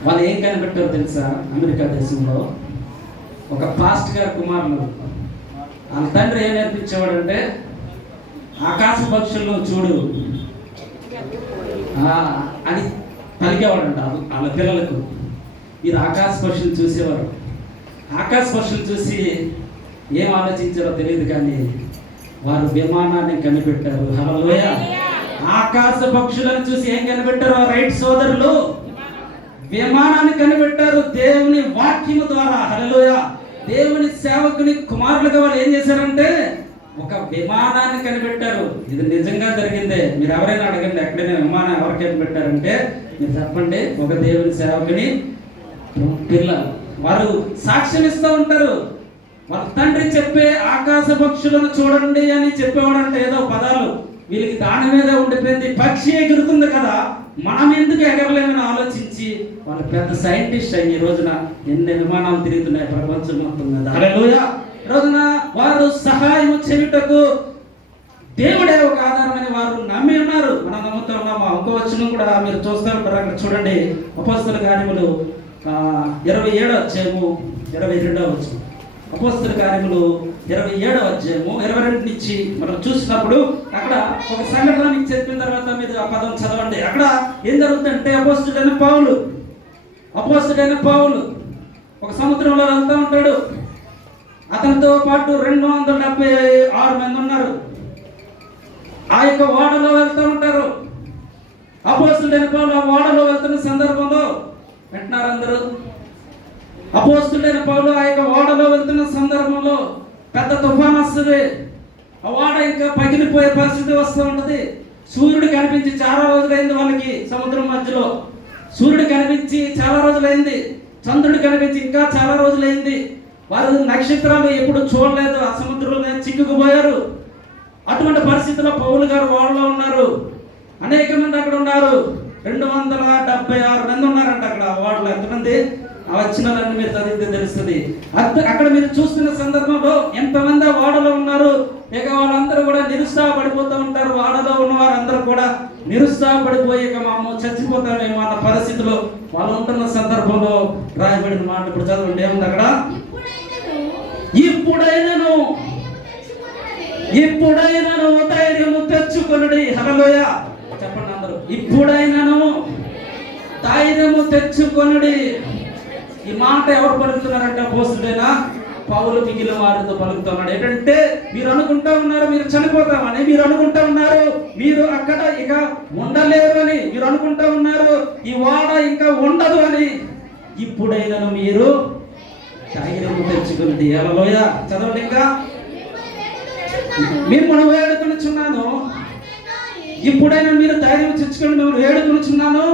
వాళ్ళు ఏం కనిపెట్టారో తెలుసా? అమెరికా దేశంలో ఒక పాస్టర్ గారి కుమారులు వాళ్ళ తండ్రి ఏం నేర్పించేవాడంటే ఆకాశ పక్షులను చూడు అని పలికేవాడంట వాళ్ళ పిల్లలకు. మీరు ఆకాశ పక్షులు చూసేవారు. ఆకాశ పక్షులు చూసి ఏం ఆలోచించారో తెలియదు కానీ వారు విమానాన్ని కనిపెట్టారు. హల్లెలూయా. ఆకాశ పక్షులను చూసి ఏం కనిపెట్టారు? రైట్ సోదరులు విమానాన్ని కనిపెట్టారు దేవుని వాక్యము ద్వారా. హల్లెలూయా. దేవుని సేవకుని కుమారులుగా వాళ్ళు ఏం చేశారంటే ఒక విమానాన్ని కనిపెట్టారు. ఇది నిజంగా జరిగిందే. మీరు ఎవరైనా అడగండి, ఎక్కడైనా విమానం ఎవరు కనిపెట్టారంటే మీరు చెప్పండి. ఒక దేవుని సేవకుని పిల్లలు వారు సాక్ష్యం ఇస్తూ ఉంటారు. వాళ్ళ తండ్రి చెప్పే ఆకాశ పక్షులను చూడండి అని చెప్పేవాడంటే ఏదో పదాలు వీళ్ళకి దాని మీద ఉండిపోయింది. పక్షి ఎగురుతుంది కదా, మనం ఎందుకు ఎగరలేమని ఆలోచించి వాళ్ళు పెద్ద సైంటిస్ట్ అయ్యి ఈ రోజున ఎన్ని విమానాలు తిరుగుతున్నాయి ప్రపంచం మొత్తం మీద. హల్లెలూయా. ఈ రోజున వారు సహాయం చేయుటకు దేవుడే ఒక ఆధారమని వారు నమ్మి ఉన్నారు. మనం నమ్ముతూ ఉన్నాము. ఇంకో వచనం కూడా మీరు చూస్తారు అక్కడ చూడండి. అపోస్తల కార్యములు 27వ అధ్యాయము 22వ వచనం. అపోస్తల కార్యములు 27వ అధ్యాయము 22 నుంచి మనం చూసినప్పుడు అక్కడ ఒక సంఘటన మీకు చెప్పిన తర్వాత మీరు ఆ పదం చదవండి. అక్కడ ఏం జరుగుతుందంటే అపోస్తలుడైన పౌలు ఒక సముద్రంలో వెళ్తూ ఉంటాడు. అతనితో పాటు 276 మంది ఉన్నారు. ఆ యొక్క ఓడలో వెళ్తూ ఉంటారు. అపోస్తలుడైన పౌలు ఆ ఓడలో వెళ్తున్న సందర్భంలో వింటున్నారు అందరూ. అపోస్తలుడైన పౌలు ఆ యొక్క ఓడలో వెళ్తున్న సందర్భంలో పెద్ద తుఫాను వస్తుంది. ఆ ఓడ ఇంకా పగిలిపోయే పరిస్థితి వస్తూ ఉంటుంది. సూర్యుడు కనిపించి చాలా రోజులైంది వాళ్ళకి. సముద్రం మధ్యలో సూర్యుడు కనిపించి చాలా రోజులైంది. చంద్రుడు కనిపించి ఇంకా చాలా రోజులైంది. వారు నక్షత్రాలు ఎప్పుడు చూడలేదు. ఆ సముద్రంలో చిక్కుకుపోయారు. అటువంటి పరిస్థితుల్లో పౌలు గారు ఓడలో ఉన్నారు. అనేక మంది అక్కడ ఉన్నారు. 276 మంది ఉన్నారంట అక్కడ ఓడలో. ఎంతమంది? ఆ వచ్చినారని మీరు చదివితే తెలుస్తుంది. అక్కడ మీరు చూస్తున్న సందర్భంలో ఎంతమంది ఓడలో ఉన్నారు. ఇక వాళ్ళందరూ కూడా నిరుత్సాహపడిపోతూ ఉంటారు. ఓడలో ఉన్న వారందరూ కూడా నిరుత్సాహపడిపోయి ఇక మాము చచ్చిపోతామేమో అన్న పరిస్థితిలో వాళ్ళు ఉంటున్న సందర్భంలో రాయబడిన మాట ఇప్పుడు చదవండి. ఏముంది అక్కడ? ఇప్పుడైనను ధైర్యము తెచ్చుకొనుడి. హల్లెలూయా చెప్పండి అందరూ. ఇప్పుడైనను ధైర్యము తెచ్చుకొనుడి. ఈ మాట ఎవరు పలుకుతున్నారంటే అపోస్తలుడైన పౌలు మిగిలిన వారితో పలుకుతున్నాడు. ఏంటంటే మీరు అనుకుంటా ఉన్నారు మీరు చనిపోతామని, మీరు అనుకుంటా ఉన్నారు మీరు అక్కడ ఇక ఉండలేరు అని, మీరు అనుకుంటా ఉన్నారు ఈ వాడ ఇంకా ఉండదు అని. ఇప్పుడైనను మీరు ధైర్యము తెచ్చుకున్నది. హల్లెలూయా చదవండి. ఇంకా మిమ్మల్ని వేడుకొనుచున్నాను, ఇప్పుడైనా మీరు ధైర్యం తెచ్చుకొని మిమ్మల్ని వేడుకొనుచున్నాను.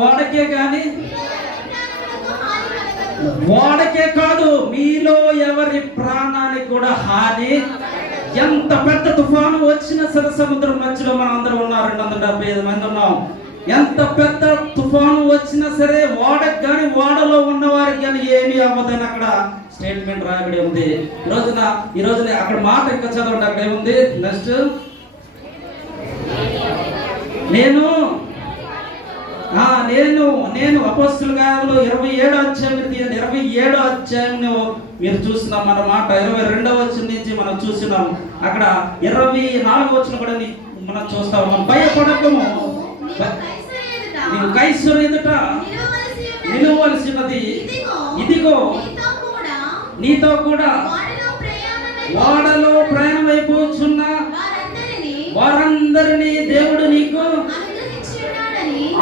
వాడకే కానీ వాడకే కాదు మీలో ఎవరి ప్రాణానికి కూడా హాని. ఎంత పెద్ద తుఫాను వచ్చినా సరే సముద్రం మధ్యలో మనం అందరం ఉన్నాం, 275 మంది ఉన్నాం. ఎంత పెద్ద తుఫాను వచ్చినా సరే వాడకి కానీ వాడలో ఉన్న వారికి కానీ ఏమీ అవ్వదని అక్కడ స్టేట్మెంట్ రాయబడి ఉంది. ఈ రోజున అక్కడ మాట ఇంకా చదవండి. అక్కడ ఏముంది నెక్స్ట్? నేను అపోస్తలుల కార్యాలు 27వ అధ్యాయం 27వ అధ్యాయం మీరు చూస్తున్నాం మన మాట 22వ వచనం నుంచి మనం చూస్తున్నాం. అక్కడ 24వ వచనం కూడా మనం చూస్తా ఉన్నాం. భయపడకము, నీవు కైసరు ఎదుట నిలవలసినది ఇదిగో నీతో కూడా వాడలో ప్రయాణమైపోతున్న వారందరినీ దేవుడు నీకు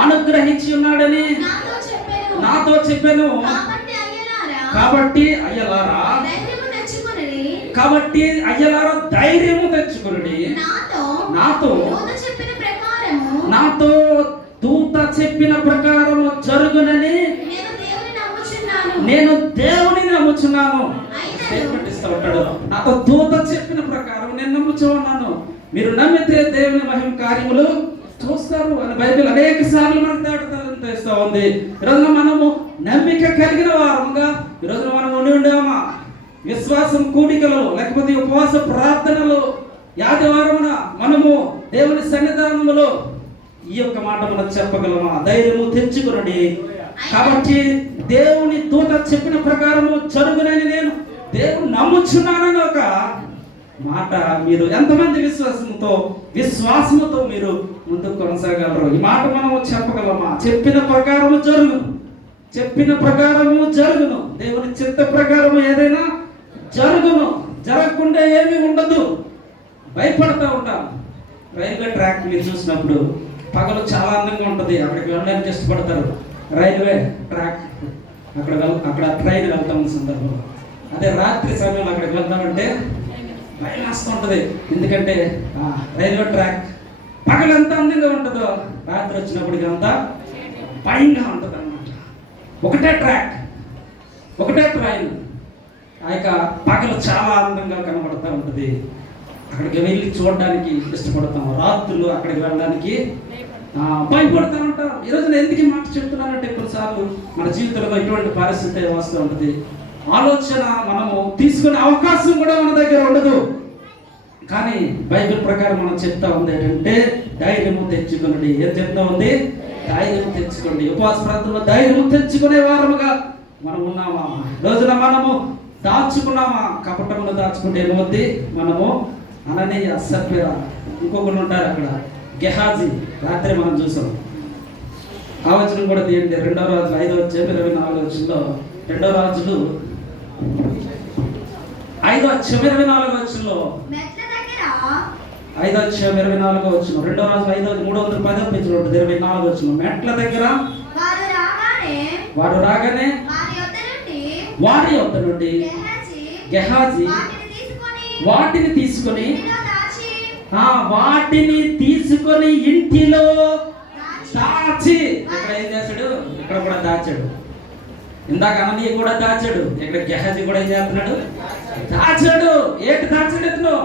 అనుగ్రహించి ఉన్నాడని నాతో చెప్పాను. కాబట్టి అయ్యలారా ధైర్యము తెచ్చుకుని నాతో దూత చెప్పిన ప్రకారం జరుగునని నేను దేవుని నమ్ముచున్నాను. స్టేట్మెంట్ ఇస్తా ఉంటాడు. నాతో దూత చెప్పిన ప్రకారం నేను నమ్ముచూ ఉన్నాను. మీరు నమ్మితే దేవుని మహిమ కార్యములు చూస్తారు అని బైబిల్ అనేక సార్లు మనకు తెస్తా ఉంది. ఈరోజు మనము నమ్మిక కలిగిన వారంగా ఈరోజు మనం ఉండామా విశ్వాసం కూడికలో లేకపోతే ఉపవాస ప్రార్థనలో ఆదివారమున మనము దేవుని సన్నిధానములో ఈ యొక్క మాట మనం చెప్పగలమా? ధైర్యము తెచ్చుకునండి. కాబట్టి దేవుని దూత చెప్పిన ప్రకారము జరుగునని నేను దేవుని నమ్ముచున్నానని ఒక మాట మీరు ఎంతమంది విశ్వాసముతో మీరు ముందుకు కొనసాగలరు? ఈ మాట మనం చెప్పగలమా? చెప్పిన ప్రకారము జరుగును. దేవుని చిత్త ప్రకారము ఏదైనా జరుగును. జరగకుండా ఏమీ ఉండదు. భయపడతా ఉంటాం. రైల్వే ట్రాక్ మీరు చూసినప్పుడు పగలు చాలా అందంగా ఉంటుంది, అక్కడికి వెళ్ళడానికి ఇష్టపడతారు. రైల్వే ట్రాక్ అక్కడ ట్రైన్ వెళ్తాం సందర్భం. అదే రాత్రి సమయంలో అక్కడికి వెళ్తామంటే భయం వస్తుంటుంది. ఎందుకంటే రైల్వే ట్రాక్ పగలు ఎంత అందంగా ఉంటుందో రాత్రి వచ్చినప్పటికి అంతా భయంగా ఉంటుంది అన్నమాట. ఒకటే ట్రాక్, ఒకటే ట్రైన్. ఆ యొక్క పగలు చాలా అందంగా కనబడుతూ ఉంటుంది. అక్కడికి వెళ్ళి చూడడానికి ఇష్టపడతాం. రాత్రులు అక్కడికి వెళ్ళడానికి భయపడుతూ ఉంటాం. ఈరోజు నేను ఎందుకు మాట చెప్తున్నానంటే కొన్నిసార్లు మన జీవితంలో ఇటువంటి పరిస్థితి వస్తూ ఉంటుంది. ఆలోచన మనము తీసుకునే అవకాశం కూడా మన దగ్గర ఉండదు. కానీ బైబిల్ ప్రకారం మనం చెప్తా ఉంది ఏంటంటే ధైర్యము తెచ్చుకోండి. ఏం చెప్తా ఉంది? ధైర్యం తెచ్చుకోండి. ఉపవాస ప్రార్థనలో ధైర్యం తెచ్చుకునే వారముగా మనం ఉన్నామా? రోజున మనము దాచుకున్నామా? కపటమును దాచుకుంటే ఏమవుద్ది? మనము అననీయ సప్ఫీరా ఇంకొకరు ఉంటారు అక్కడ, గెహాజీ. రాత్రి మనం చూసాం. ఆ వచనం కూడా తీయండి. 2వ రాజులు 5వ అధ్యాయం 24వ వచనంలో 2వ రాజులు 5వ అధ్యాయం 24వ వచనంలో 5వ అధ్యాయం 24వ వచనం 2వ రాజులు 310వ పేజీలో ఉంటుంది. 24వ వచనం. మెట్ల దగ్గర వారు రాగానే వారి యొద్ద నుండి గెహాజీ వాటిని తీసుకొని ఇంటిలో దాచి, ఇక్కడ ఏం చేశాడు? ఇక్కడ కూడా దాచాడు. ఇందాక అననీయ కూడా దాచాడు. ఇక్కడ గెహాజీ కూడా ఏం చేస్తున్నాడు? దాచాడు. ఏంటి దాచాడు? ఇతను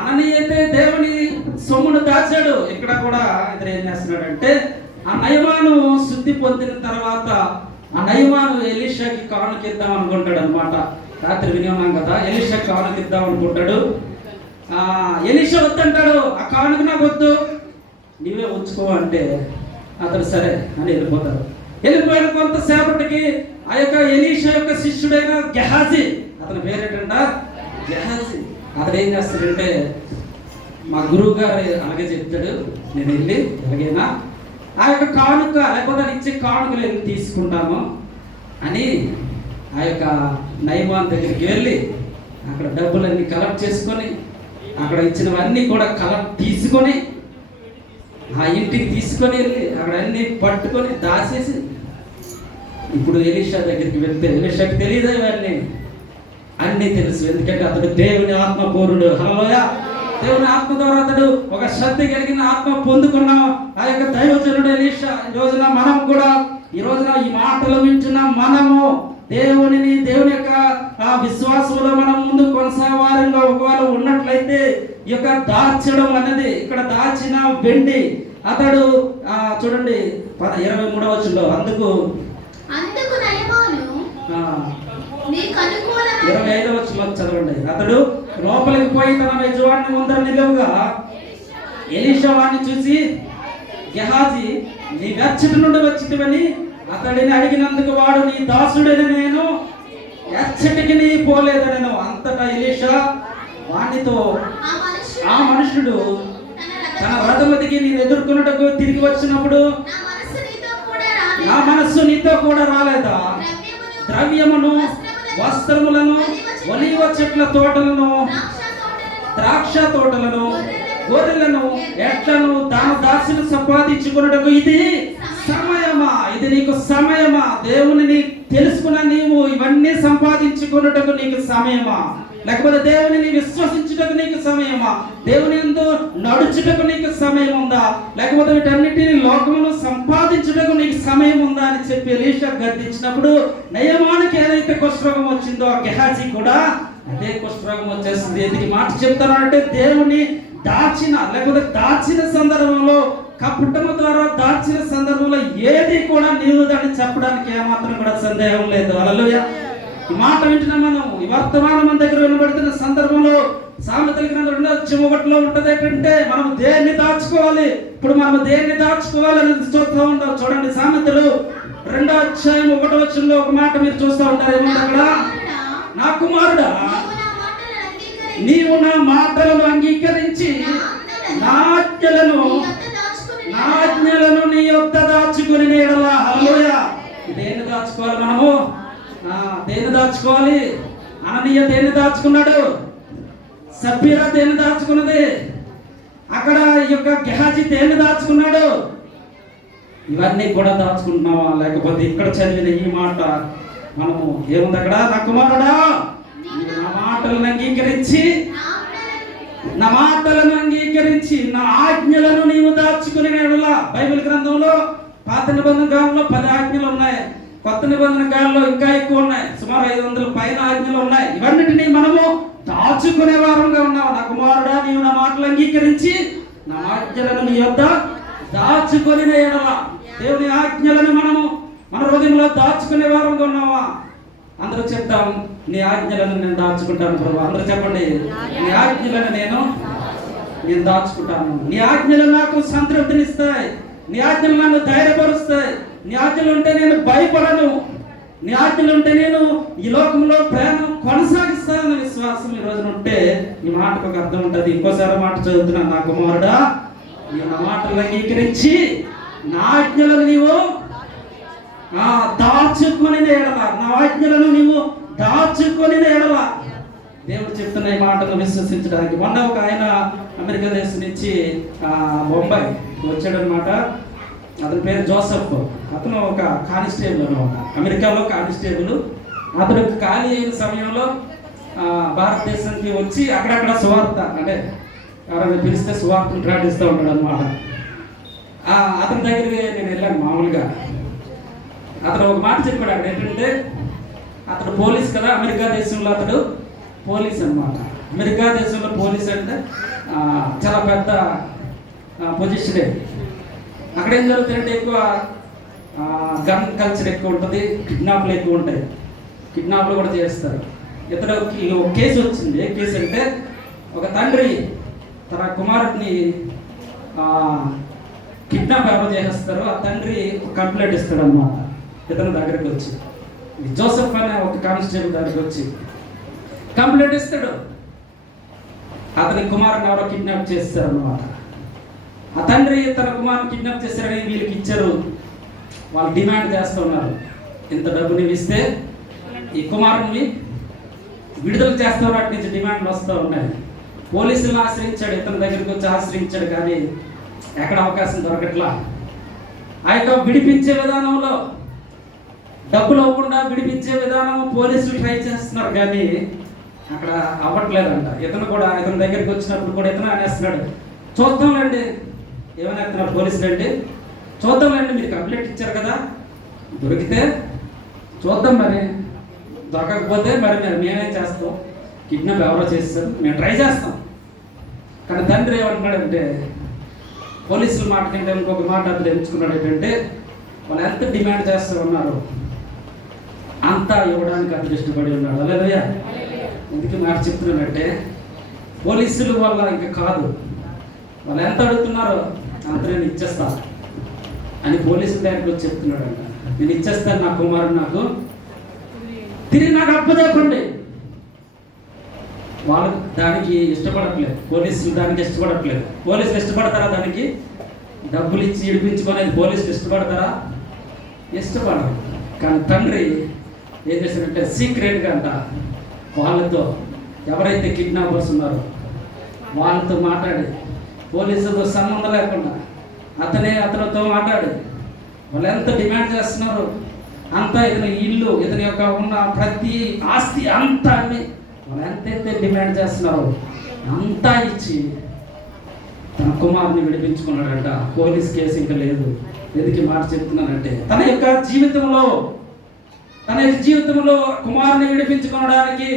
అననీయ అయితే దేవుని సొమ్మును దాచాడు. ఇక్కడ కూడా ఇతను ఏం చేస్తున్నాడు అంటే ఆ నయమాను శుద్ధి పొందిన తర్వాత ఆ నయమాను ఎలీషాకి కానుకిద్దాం అనుకుంటాడు అనమాట. రాత్రి విని ఉన్నాం కదా, ఎలీషా కానుకిద్దాం అనుకుంటాడు. ఎలీషా వద్దంటాడు. ఆ కానుక నాకు వద్దు, నీవే ఉంచుకో అంటే అతను సరే అని వెళ్ళిపోతారు. వెళ్ళిపోయిన కొంతసేపటికి ఆ యొక్క ఎలీషా యొక్క శిష్యుడైన గెహాజీ, అతని పేరేంటంట గెహాజీ. అతను ఏం చేస్తాడంటే, మా గురువు గారు అలాగే చెప్తాడు, నేను వెళ్ళి ఎలాగైనా ఆ యొక్క కానుక లేకపోతే ఇచ్చే కానుకలు వెళ్ళి తీసుకుంటాము అని ఆ యొక్క నయమాన్ దగ్గరికి వెళ్ళి అక్కడ డబ్బులన్నీ కలెక్ట్ చేసుకొని అక్కడ ఇచ్చినవన్నీ కూడా తీసుకొని ఆ ఇంటికి తీసుకొని వెళ్ళి అక్కడ అన్ని పట్టుకొని దాచేసి, ఇప్పుడు ఎలీషా దగ్గరికి వెళ్తే ఎలీషాకి తెలియదు ఇవన్నీ, అన్నీ తెలుసు. ఎందుకంటే అతడు దేవుని ఆత్మపూర్ణుడు. హల్లెలూయా. దేవుని ఆత్మ ద్వారా అతడు ఒక శ్రద్ధ కలిగిన ఆత్మ పొందుకున్న ఆ యొక్క దైవజనుడు ఎలీషా. ఈ రోజున మనం కూడా ఈ మాటలు వింటున్న మనము దేవుని యొక్క విశ్వాసంలో మనం ముందు కొనసాగాలో ఒకవేళ ఉన్నట్లయితే ఈ యొక్క దాచడం అనేది, ఇక్కడ దాచిన వెండి అతడు చూడండి 23వ వచనంలో, అందుకు 25వ వచనంలో చదవండి. అతడు లోపలికి పోయి తన యజమాని ముందర నిలువుగా ఎలీషా వారిని చూసి, గెహాజీ, నీ వెచ్చటి నుండి వచ్చితివని అతడిని అడిగినందుకు వాడు, నీ దాసుడని నేను ఎచ్చటికి నీ పోలేదనను. అంతటా ఎలీషా వానితో, ఆ మనుషుడు తన రథము దిగి నేను ఎదుర్కొన్నటకు తిరిగి వచ్చినప్పుడు నా మనస్సు నీతో కూడా రాలేదా? ద్రవ్యమును, వస్త్రములను, ఒలీవ చెట్ల తోటలను, ద్రాక్ష తోటలను, గొర్రెలను, ఎట్లను తాను దాసిని సంపాదించుకున్నటకు ఇది సమయమా? ఇది నీకు సమయమా? దేవుని తెలుసుకున్న నీవు ఇవన్నీ సంపాదించుకున్నటకు నీకు సమయమా? లేకపోతే దేవుని విశ్వసించుటకు నీకు సమయమా? దేవుని యందు నడుచుటకు నీకు సమయం ఉందా? లేకపోతే వీటన్నిటిని లోకమును సంపాదించుటకు నీకు సమయం ఉందా అని చెప్పి ఎలీషా గద్దించినప్పుడు, నయమానికి ఏదైతే కుష్ఠరోగం వచ్చిందో ఆ గెహాజీ కూడా అదే కుష్ఠరోగం వచ్చేస్తుంది. ఎందుకు మాట చెప్తానంటే, దేవుని దాచిన సందర్భంలో, కపటము ద్వారా దాచిన సందర్భంలో ఏది కూడా నీవు దాన్ని చెప్పడానికి ఏమాత్రం కూడా సందేహం లేదు. హల్లెలూయా. ఈ మాట వింటున్నా మనం, ఈ వర్తమానం మన దగ్గర వినబడుతున్న సందర్భంలో సామెతల గ్రంథం 2:1 ఉంటది ఏంటంటే, మనం దేన్ని దాచుకోవాలి. ఇప్పుడు మనం దేన్ని దాచుకోవాలని చూస్తూ ఉంటాం. చూడండి, సామెతలు 2:1 ఒక మాట మీరు చూస్తూ ఉంటారు. ఏముంది అక్కడ? నా కుమారుడా, నీవు నా మాటలను అంగీకరించి నా ఆజ్ఞలను నీ యొద్ద దాచుకుని నీడలా. హల్లెలూయా. దేన్ని దాచుకోవాలి మనము? దేన్ని దాచుకోవాలి? అననీయ దేన్ని దాచుకున్నాడు? సబ్బీరా దేన్ని దాచుకున్నది? అక్కడ ఈ యొక్క గెహాజీ దేన్ని దాచుకున్నాడు? ఇవన్నీ కూడా దాచుకుంటున్నావా? లేకపోతే ఇక్కడ చదివిన ఈ మాట మనము ఏముంది అక్కడ? నా కుమారుడా, నా మాటలను అంగీకరించి నా ఆజ్ఞలను నీవు దాచుకుని నేడులా. బైబిల్ గ్రంథంలో పాత నిబంధన కాలంలో 10 ఆజ్ఞలు ఉన్నాయి. కొత్త నిబంధన కాలంలో ఇంకా ఎక్కువ ఉన్నాయి. సుమారు 500 పైన ఆజ్ఞలు ఉన్నాయి. ఇవన్నిటినీ మనము దాచుకునే వారంగా ఉన్నాము. నా కుమారుడా, నీవు నా మాటలు అంగీకరించి నా ఆజ్ఞలను నీ యొద్ద దాచుకొని నేడులా. దేవుని ఆజ్ఞలను మనము మన హృదయంలో దాచుకునే వారంగా ఉన్నావా? అందరూ చెప్తాం, నీ ఆజ్ఞలను నేను దాచుకుంటాను ప్రభు. అందరూ చెప్పండి, నీ ఆజ్ఞలను నేను దాచుకుంటాను. నీ ఆజ్ఞలు నాకు సంతృప్తినిస్తాయి. నీ ఆజ్ఞలు నన్ను ధైర్యపరుస్తాయి. నీ ఆజ్ఞలు ఉంటే నేను భయపడను. నీ ఆజ్ఞలు ఉంటే నేను ఈ లోకంలో ప్రయాణం కొనసాగిస్తానన్న విశ్వాసం ఈ రోజున ఉంటే ఈ మాటకు ఒక అర్థం ఉంటుంది. ఇంకోసారి మాట చదువుతున్నాను. నా కుమారుడా, నీవు నా మాటలు అంగీకరించి నా ఆజ్ఞలను నీవు దాచుకొని ఎడల, నా ఆజ్ఞలను నీవు దాచుకొని ఎడల. దేవుడు చెప్తున్న ఈ మాటను విశ్వసించడానికి. మొన్న ఒక ఆయన అమెరికా దేశం నుంచి బొంబాయి వచ్చాడనమాట. అతని పేరు జోసెఫ్. అతను ఒక కానిస్టేబుల్ అనమాట, అమెరికాలో కానిస్టేబుల్. అతను ఖాళీ అయిన సమయంలో భారతదేశానికి వచ్చి అక్కడక్కడ సువార్త, అంటే ఎవరైనా పిలిస్తే సువార్తను ప్రకటిస్తూ ఉంటాడు అనమాట. అతని దగ్గరికి నేను వెళ్ళాను మామూలుగా. అతను ఒక మాట చెప్పాడు అక్కడ ఏంటంటే, అతడు పోలీస్ కదా, అమెరికా దేశంలో అతడు పోలీస్ అనమాట. అమెరికా దేశంలో పోలీస్ అంటే చాలా పెద్ద పొజిషనే. అక్కడ ఏం జరుగుతుందంటే ఎక్కువ గన్ కల్చర్ ఎక్కువ ఉంటుంది, కిడ్నాప్లు ఎక్కువ ఉంటాయి, కిడ్నాప్లు కూడా చేస్తారు. ఇతడు ఒక కేసు వచ్చింది. ఏ కేసు అంటే, ఒక తండ్రి తన కుమారుడిని కిడ్నాప్ ఎవరు చేసేస్తారు. ఆ తండ్రి కంప్లైంట్ ఇస్తాడు అన్నమాట ఇతని దగ్గరికి వచ్చి. జోసెఫ్ అనే ఒక కానిస్టేబుల్ దగ్గరికి వచ్చి కంప్లైంట్ ఇస్తాడు. అతని కుమారుని ఎవరో కిడ్నాప్ చేస్తారు అన్నమాట. ఆ తండ్రి తన కుమారుని కిడ్నాప్ చేశారని వీళ్ళకి ఇచ్చారు. వాళ్ళు డిమాండ్ చేస్తూ ఉన్నారు, ఇంత డబ్బు నీవు ఇస్తే ఈ కుమారుని విడుదల చేస్తావు. అటు నుంచి డిమాండ్లు వస్తూ ఉన్నాయి. పోలీసులను ఆశ్రయించాడు, ఇతని దగ్గరికి వచ్చి ఆశ్రయించాడు, కానీ ఎక్కడ అవకాశం దొరకట్లా. ఆ యొక్క విడిపించే విధానంలో డబ్బులు అవ్వకుండా విడిపించే విధానం పోలీసులు ట్రై చేస్తున్నారు, కానీ అక్కడ అవ్వట్లేదంట. ఇతని దగ్గరికి వచ్చినప్పుడు కూడా ఇతను అనేస్తున్నాడు, చూద్దాంలేండి. ఏమైనా ఎత్తున్నాడు పోలీసులు అంటే, చూద్దాంలేండి, మీరు కంప్లైంట్ ఇచ్చారు కదా, దొరికితే చూద్దాం, మరి దొరకకపోతే మరి మేమేం చేస్తాం, కిడ్నాప్ ఎవరో చేస్తారు, మేము ట్రై చేస్తాం. కానీ తండ్రి ఏమంటున్నాడంటే, పోలీసుల మాట కంటే ఇంకొక మాట అతను ఎంచుకున్నాడు. ఏంటంటే వాళ్ళు ఎంత డిమాండ్ చేస్తూ ఉన్నారు అంతా ఇవ్వడానికి అతను ఇష్టపడి ఉన్నాడు. హల్లెలూయా. ఎందుకు మాట చెప్తున్నానంటే, పోలీసుల వల్ల ఇంకా కాదు, వాళ్ళు ఎంత అడుగుతున్నారో అంత నేను ఇచ్చేస్తాను అని పోలీసుల దగ్గరికి వచ్చి చెప్తున్నాడంట. నేను ఇచ్చేస్తాను, నా కుమారుడు నాకు తిరిగి నాకు అప్పచెప్పండి. వాళ్ళు దానికి ఇష్టపడట్లేదు, పోలీసులు దానికి ఇష్టపడట్లేదు. పోలీసులు ఇష్టపడతారా దానికి? డబ్బులు ఇచ్చి ఇడిపించుకునేది పోలీసులు ఇష్టపడతారా? ఇష్టపడరు. కానీ తండ్రి ఏం చేశాడంటే సీక్రెట్గా అంట వాళ్ళతో, ఎవరైతే కిడ్నాపర్స్ ఉన్నారో వాళ్ళతో మాట్లాడి, పోలీసులతో సంబంధం లేకుండా అతనితో మాట్లాడి, వాళ్ళు ఎంత డిమాండ్ చేస్తున్నారు అంతా, ఇతని ఇల్లు, ఇతని యొక్క ఉన్న ప్రతి ఆస్తి అంతా అన్ని వాళ్ళు ఎంతైతే డిమాండ్ చేస్తున్నారో అంతా ఇచ్చి తన కుమారుని విడిపించుకున్నాడంట. పోలీస్ కేసు ఇంకా లేదు. ఎందుకు మాట చెప్తున్నానంటే, తన యొక్క జీవితంలో కుమారుని విడిపించుకోవడానికి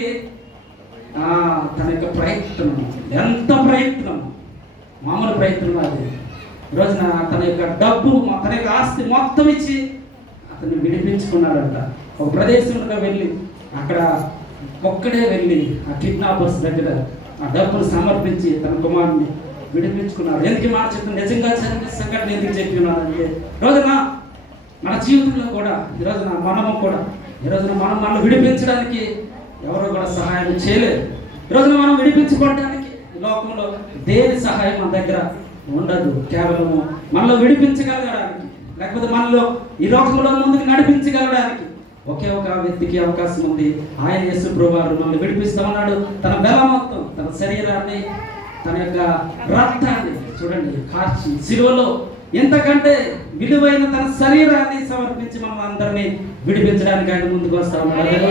తన యొక్క ప్రయత్నం, ఎంత ప్రయత్నం, మామూలు ప్రయత్నం అది. ఈరోజున తన యొక్క డబ్బు, తన యొక్క ఆస్తి మొత్తం ఇచ్చి అతన్ని విడిపించుకున్నాడంట. ఒక ప్రదేశంలో వెళ్ళి అక్కడ ఒక్కడే వెళ్ళి ఆ కిడ్నాపర్స్ దగ్గర ఆ డబ్బును సమర్పించి తన కుమారుని విడిపించుకున్నాడు. ఎందుకు మాట చెప్తుంది, నిజంగా సంఘటన ఎందుకు చెప్పినారంటే, ఈరోజున మన జీవితంలో కూడా ఈరోజున మనం విడిపించడానికి ఎవరు కూడా సహాయం చేయలేదు. ఈరోజున మనం విడిపించుకోవడానికి లోకంలో దేని సహాయం మన దగ్గర ఉండదు. కేవలం మనలో విడిపించగలగడానికి, లేకపోతే మనలో ఈ లోకంలో ముందుకు నడిపించగలడానికి ఒకే ఒక వ్యక్తికి అవకాశం ఉంది. ఆయన యేసు ప్రభువారు మనల్ని విడిపిస్తా ఉన్నాడు. తన బలం మొత్తం, తన శరీరాన్ని, తన యొక్క రక్తాన్ని చూడండి కార్చి సిలువలో ఎంతకంటే విలువైన తన శరీరాన్ని సమర్పించి మనం అందరినీ విడిపించడానికి ఆయన ముందుకు వస్తా ఉన్నాడు.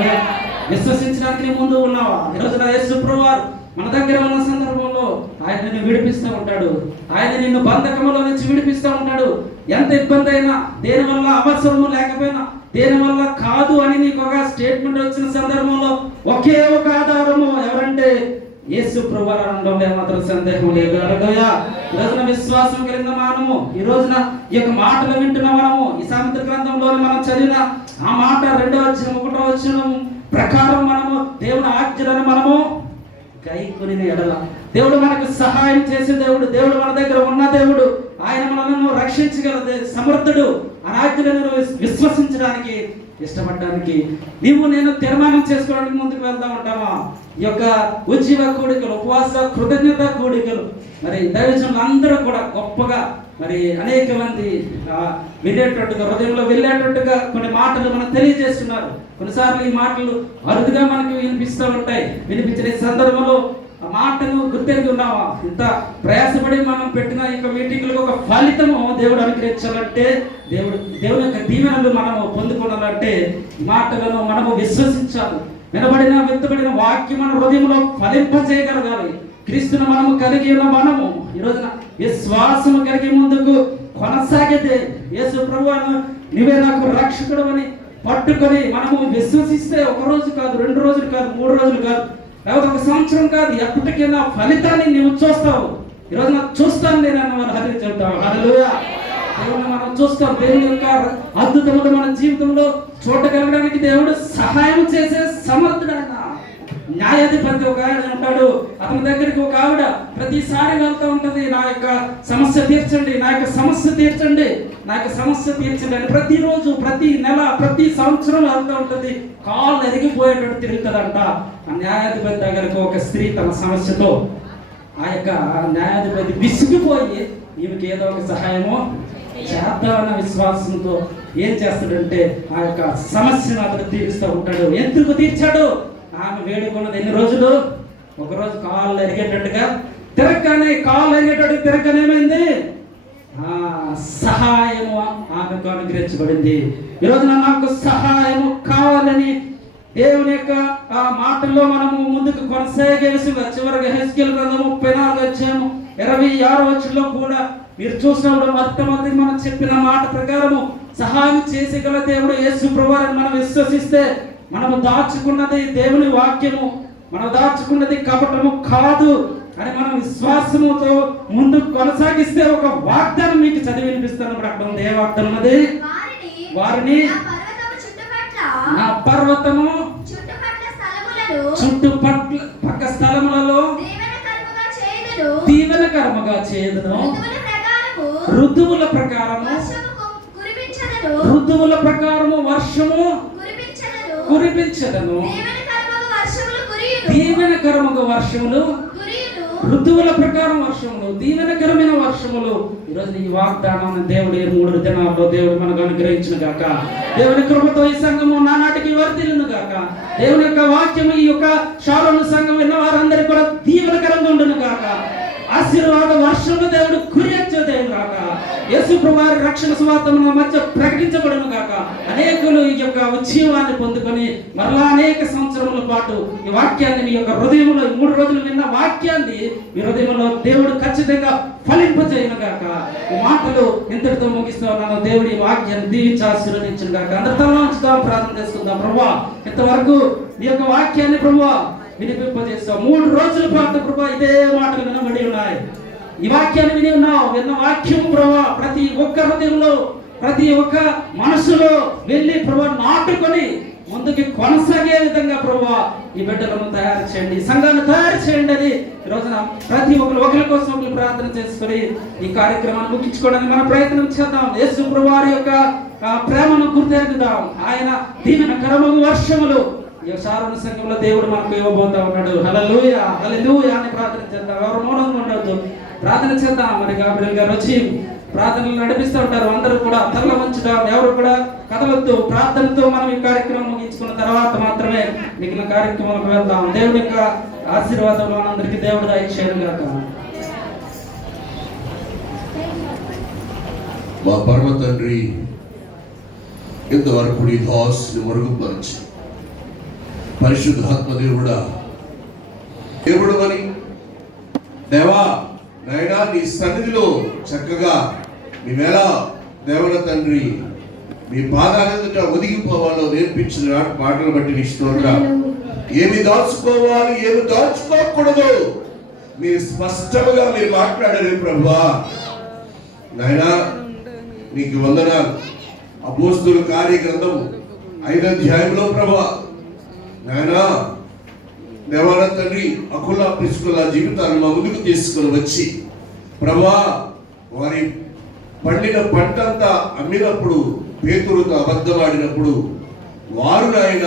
విశ్వసించడానికి నీ ముందు ఉన్నావా? ఈరోజు నా యేసు ప్రభువారు మన దగ్గర ఉన్న సందర్భంలో ఆయన నిన్ను విడిపిస్తూ ఉంటాడు. ఆయన నిన్ను బంధకములో నుంచి విడిపిస్తూ ఉంటాడు. ఎంత ఇబ్బంది అయినా, దేని వల్ల అవసరము లేకపోయినా, దేని వల్ల కాదు అని నీకు ఒక స్టేట్మెంట్ వచ్చిన సందర్భంలో ఒకే ఒక ఆధారము ఎవరంటే యేసు ప్రభువారు అనడంలో ఏమాత్రం సందేహం లేదు. హల్లెలూయా. ఈ రోజున విశ్వాసం కలిగిన మనము, ఈ రోజున ఈ యొక్క మాటలు వింటున్న మనము, ఈ సామెతల గ్రంథంలో మనం చదివిన ఆ మాట 2వ అధ్యాయం 1వ వచనం ప్రకారం మనము దేవుని ఆజ్ఞలను మనము గైకొని ఎడల దేవుడు మనకు సహాయం చేసే దేవుడు మన దగ్గర ఉన్న దేవుడు, ఆయన మనల్ని రక్షించగల సమర్థుడు. ఆ ఆజ్ఞలను విశ్వసించడానికి, ఇష్టపడడానికి నీవు నేను తీర్మానం చేసుకోవడానికి ముందుకు వెళ్తా ఉంటామా? ఈ యొక్క ఉజ్జీవ కూడికలు, ఉపవాస కృతజ్ఞత కూడికలు, మరి దైవజనులు అందరూ కూడా గొప్పగా మరి అనేక మంది వినేటట్టుగా, హృదయంలో వెళ్ళేటట్టుగా కొన్ని మాటలు మనకు తెలియజేస్తున్నారు. కొన్నిసార్లు ఈ మాటలు అరుదుగా మనకు వినిపిస్తూ ఉంటాయి. వినిపించిన సందర్భంలో ఆ మాటను గుర్తెరిగి ఉన్నావా? ఇంత ప్రయాసపడి మనం పెట్టిన ఈ యొక్క మీటింగ్లకు ఒక ఫలితము దేవుడు అనుగ్రహించాలంటే, దేవుని యొక్క దీవెనలు మనము పొందుకోవాలంటే ఈ మాటలను మనము విశ్వసించాలి. విత్తబడిన వాక్యం మన హృదయంలో ఫలింపజేయగలగాలి. క్రీస్తును మనము కలిగి ఉన్న మనము ఈ రోజున విశ్వాసము కలిగి ముందుకు కొనసాగితే, యేసు ప్రభువును నీవే నాకు రక్షకుడు అని పట్టుకొని మనము విశ్వసిస్తే, ఒక రోజు కాదు, 2 రోజులు కాదు, 3 రోజులు కాదు, లేకపోతే 1 సంవత్సరం కాదు, ఎప్పటికైనా ఫలితాన్ని నీవు చూస్తావు. ఈరోజు నాకు చూస్తాను నేనన్న వాళ్ళు హరి చెప్తావు. హల్లెలూయా. దేవుని మనం చూస్తాం. దేవుని యొక్క అద్భుతములు మన జీవితంలో చూడగలగడానికి దేవుడు సహాయం చేసే సమర్థుడు. న్యాయాధిపతి ఒక ఆయన ఉంటాడు. అతని దగ్గరికి ఒక ఆవిడ ప్రతిసారి వెళ్తూ ఉంటుంది, నా యొక్క సమస్య తీర్చండి, నా యొక్క సమస్య తీర్చండి. నాకు సమస్య తీర్చండి అని ప్రతిరోజు, ప్రతి నెల, ప్రతి సంవత్సరం వెళ్తూ ఉంటుంది. కాళ్ళు ఎరిగిపోయేటట్టు తిరుగుతుందంట. ఆ న్యాయాధిపతి దగ్గరకు ఒక స్త్రీ తన సమస్యతో, ఆ యొక్క న్యాయాధిపతి విసిగిపోయి ఈమెకి ఏదో ఒక సహాయమో చేద్దామన్న విశ్వాసంతో ఏం చేస్తాడంటే ఆ యొక్క సమస్యను అతను తీరుస్తూ ఉంటాడు. ఎందుకు తీర్చాడు? ఆమె వేడుకున్నది ఎన్ని రోజులు? ఒకరోజు కాళ్ళు ఎరిగేటట్టుగా తిరగగానే ఏమైంది? సహాయము ఆమెకు అనుగ్రహించబడింది. ఈరోజు నాకు సహాయము కావాలని దేవుని యొక్క ఆ మాటల్లో మనము ముందుకు కొనసాగేసి చివరిగా హెస్కేల్ గ్రంథం 34 అధ్యాయము 26వ వచనంలో కూడా మీరు చూసినప్పుడు మొట్టమొదటి మనం చెప్పిన మాట ప్రకారము సహాయం చేసేగల దేవుడు యేసు ప్రభువుని మనం విశ్వసిస్తే, మనము దాచుకున్నది దేవుని వాక్యము, మనం దాచుకున్నది కపటము కాదు అని మనం విశ్వాసముతో ముందుకు కొనసాగిస్తే ఒక వాగ్దానం మీకు చదివి వినిపిస్తున్నప్పుడు అక్కడ ఉంది. ఏ వాగ్దానం ఉన్నది? వారిని నా పర్వతము చుట్టుపక్క స్థలములలో దీవెనకరముగా చేయుదును, ఋతువుల ప్రకారము వర్షము కురిపించదను. దీవెనకరముగా వర్షములు, ఋతువుల ప్రకారం వర్షములు, దీవెనకరమైన వర్షములు. ఈరోజు ఈ వాగ్దానం దేవుడు 3 దినాల్లో దేవుడు మనకు అనుగ్రహించిన గాక. దేవుని కృపతో ఈ సంఘము నానాటికి వర్ధిల్లును గాక. దేవుని యొక్క వాక్యము ఈ యొక్క షారోను సంఘం విన్న వారందరికీ కూడా దీవెనకరంగా ఉండును గాక. ఆశీర్వాద వర్షంలో దేవుడు కురియచ్చేదేను గాక. యేసు ప్రభువారి రక్షణ సువార్తను మధ్య ప్రకటించబడును గాక. అనేకులు ఈ యొక్క ఉజ్జీవాన్ని పొందుకొని మరలా అనేక సంవత్సరముల పాటు ఈ వాక్యాన్ని మీ యొక్క హృదయంలో 3 రోజులు విన్న వాక్యాన్ని మీ హృదయంలో దేవుడు ఖచ్చితంగా ఫలింపజేయను గాక. ఈ మాటలు ఇంతటితో ముగిస్తూ ఉన్నాను. దేవుడి వాక్యాన్ని దీవించి ఆశీర్వదించును గాక. అందరితో ఉంచుదాం, ప్రార్థన చేసుకుందాం. ప్రభువా, ఇంతవరకు మీ యొక్క వాక్యాన్ని ప్రభువా వినిపింపజేస్తాం. 3 రోజుల పాటు ప్రభువా ఇదే మాటలు వినబడి ఉన్నాయి. ఈ వాక్యాన్ని విని ఉన్నావు. విన్న వాక్యం ప్రభువా ప్రతి ఒక్క హృదయంలో, ప్రతి ఒక్క మనసులో వెళ్ళి ప్రభువా నాటుకొని ముందుకి కొనసాగే విధంగా ప్రభువా ఈ బిడ్డలను తయారు చేయండి, సంఘాన్ని తయారు చేయండి అని ఈ రోజున ప్రతి ఒకరి కోసం ఒకరు ప్రార్థన చేసుకొని ఈ కార్యక్రమాన్ని ముగించుకోవడానికి మన ప్రయత్నం చేద్దాం. యేసు ప్రభువారి యొక్క ప్రేమను గుర్తెరుగుదాం. ఆయన దీవెనకరమగు వర్షములు ఈ షారోను సంఘంలో దేవుడు మనకు ఇవ్వబోతా ఉన్నాడు. హల్లెలూయా, హల్లెలూయా అని ప్రార్థన చేద్దాం. ఎవరు మౌనంగా ఉండవద్దు, ప్రార్థన చేద్దాం. మరి గాబ్రియల్ గారు వచ్చి ప్రార్థనలు నడిపిస్తూ ఉంటారు. అందరూ కూడా తల వంచుదాం, ఎవరు కూడా కదలొద్దు. ప్రార్థనతో మనం ఈ కార్యక్రమం ముగించుకున్న తర్వాత మాత్రమే మిగిలిన కార్యక్రమాలకు వెళ్దాం. దేవుడి యొక్క ఆశీర్వాదం మనందరికీ దేవుడు దయచేయను గాక. మా పరమ తండ్రి, ఇంతవరకు నీ దాసుని మరుగుపరిచి పరిశుద్ధాత్మ దేవుడా, దేవుడు అని దేవా నాయనా నీ సన్నిధిలో చక్కగా మేమేళ దేవుల తండ్రి మీ పాదాల ఎదుట ఒదిగిపోవాలో నేర్పించిన మాటలు బట్టి నీ స్తోత్రం. ఏమి దాచుకోవాలి, ఏమి దాచుకోకూడదు మీరు స్పష్టంగా మీరు మాట్లాడారు ప్రభువా. నాయనా నీకు వందనాలు. అపోస్తుల కార్యగ్రంథం 5వ అధ్యాయంలో ప్రభువా నాయనా దేవాల తండ్రి అకుల ప్రిస్కుల జీవితాన్ని మా ముందుకు తీసుకుని వచ్చి ప్రభువా వారి పండిన పంట అంతా అమ్మినప్పుడు పేతురుతో అబద్ధమాడినప్పుడు వారు నాయన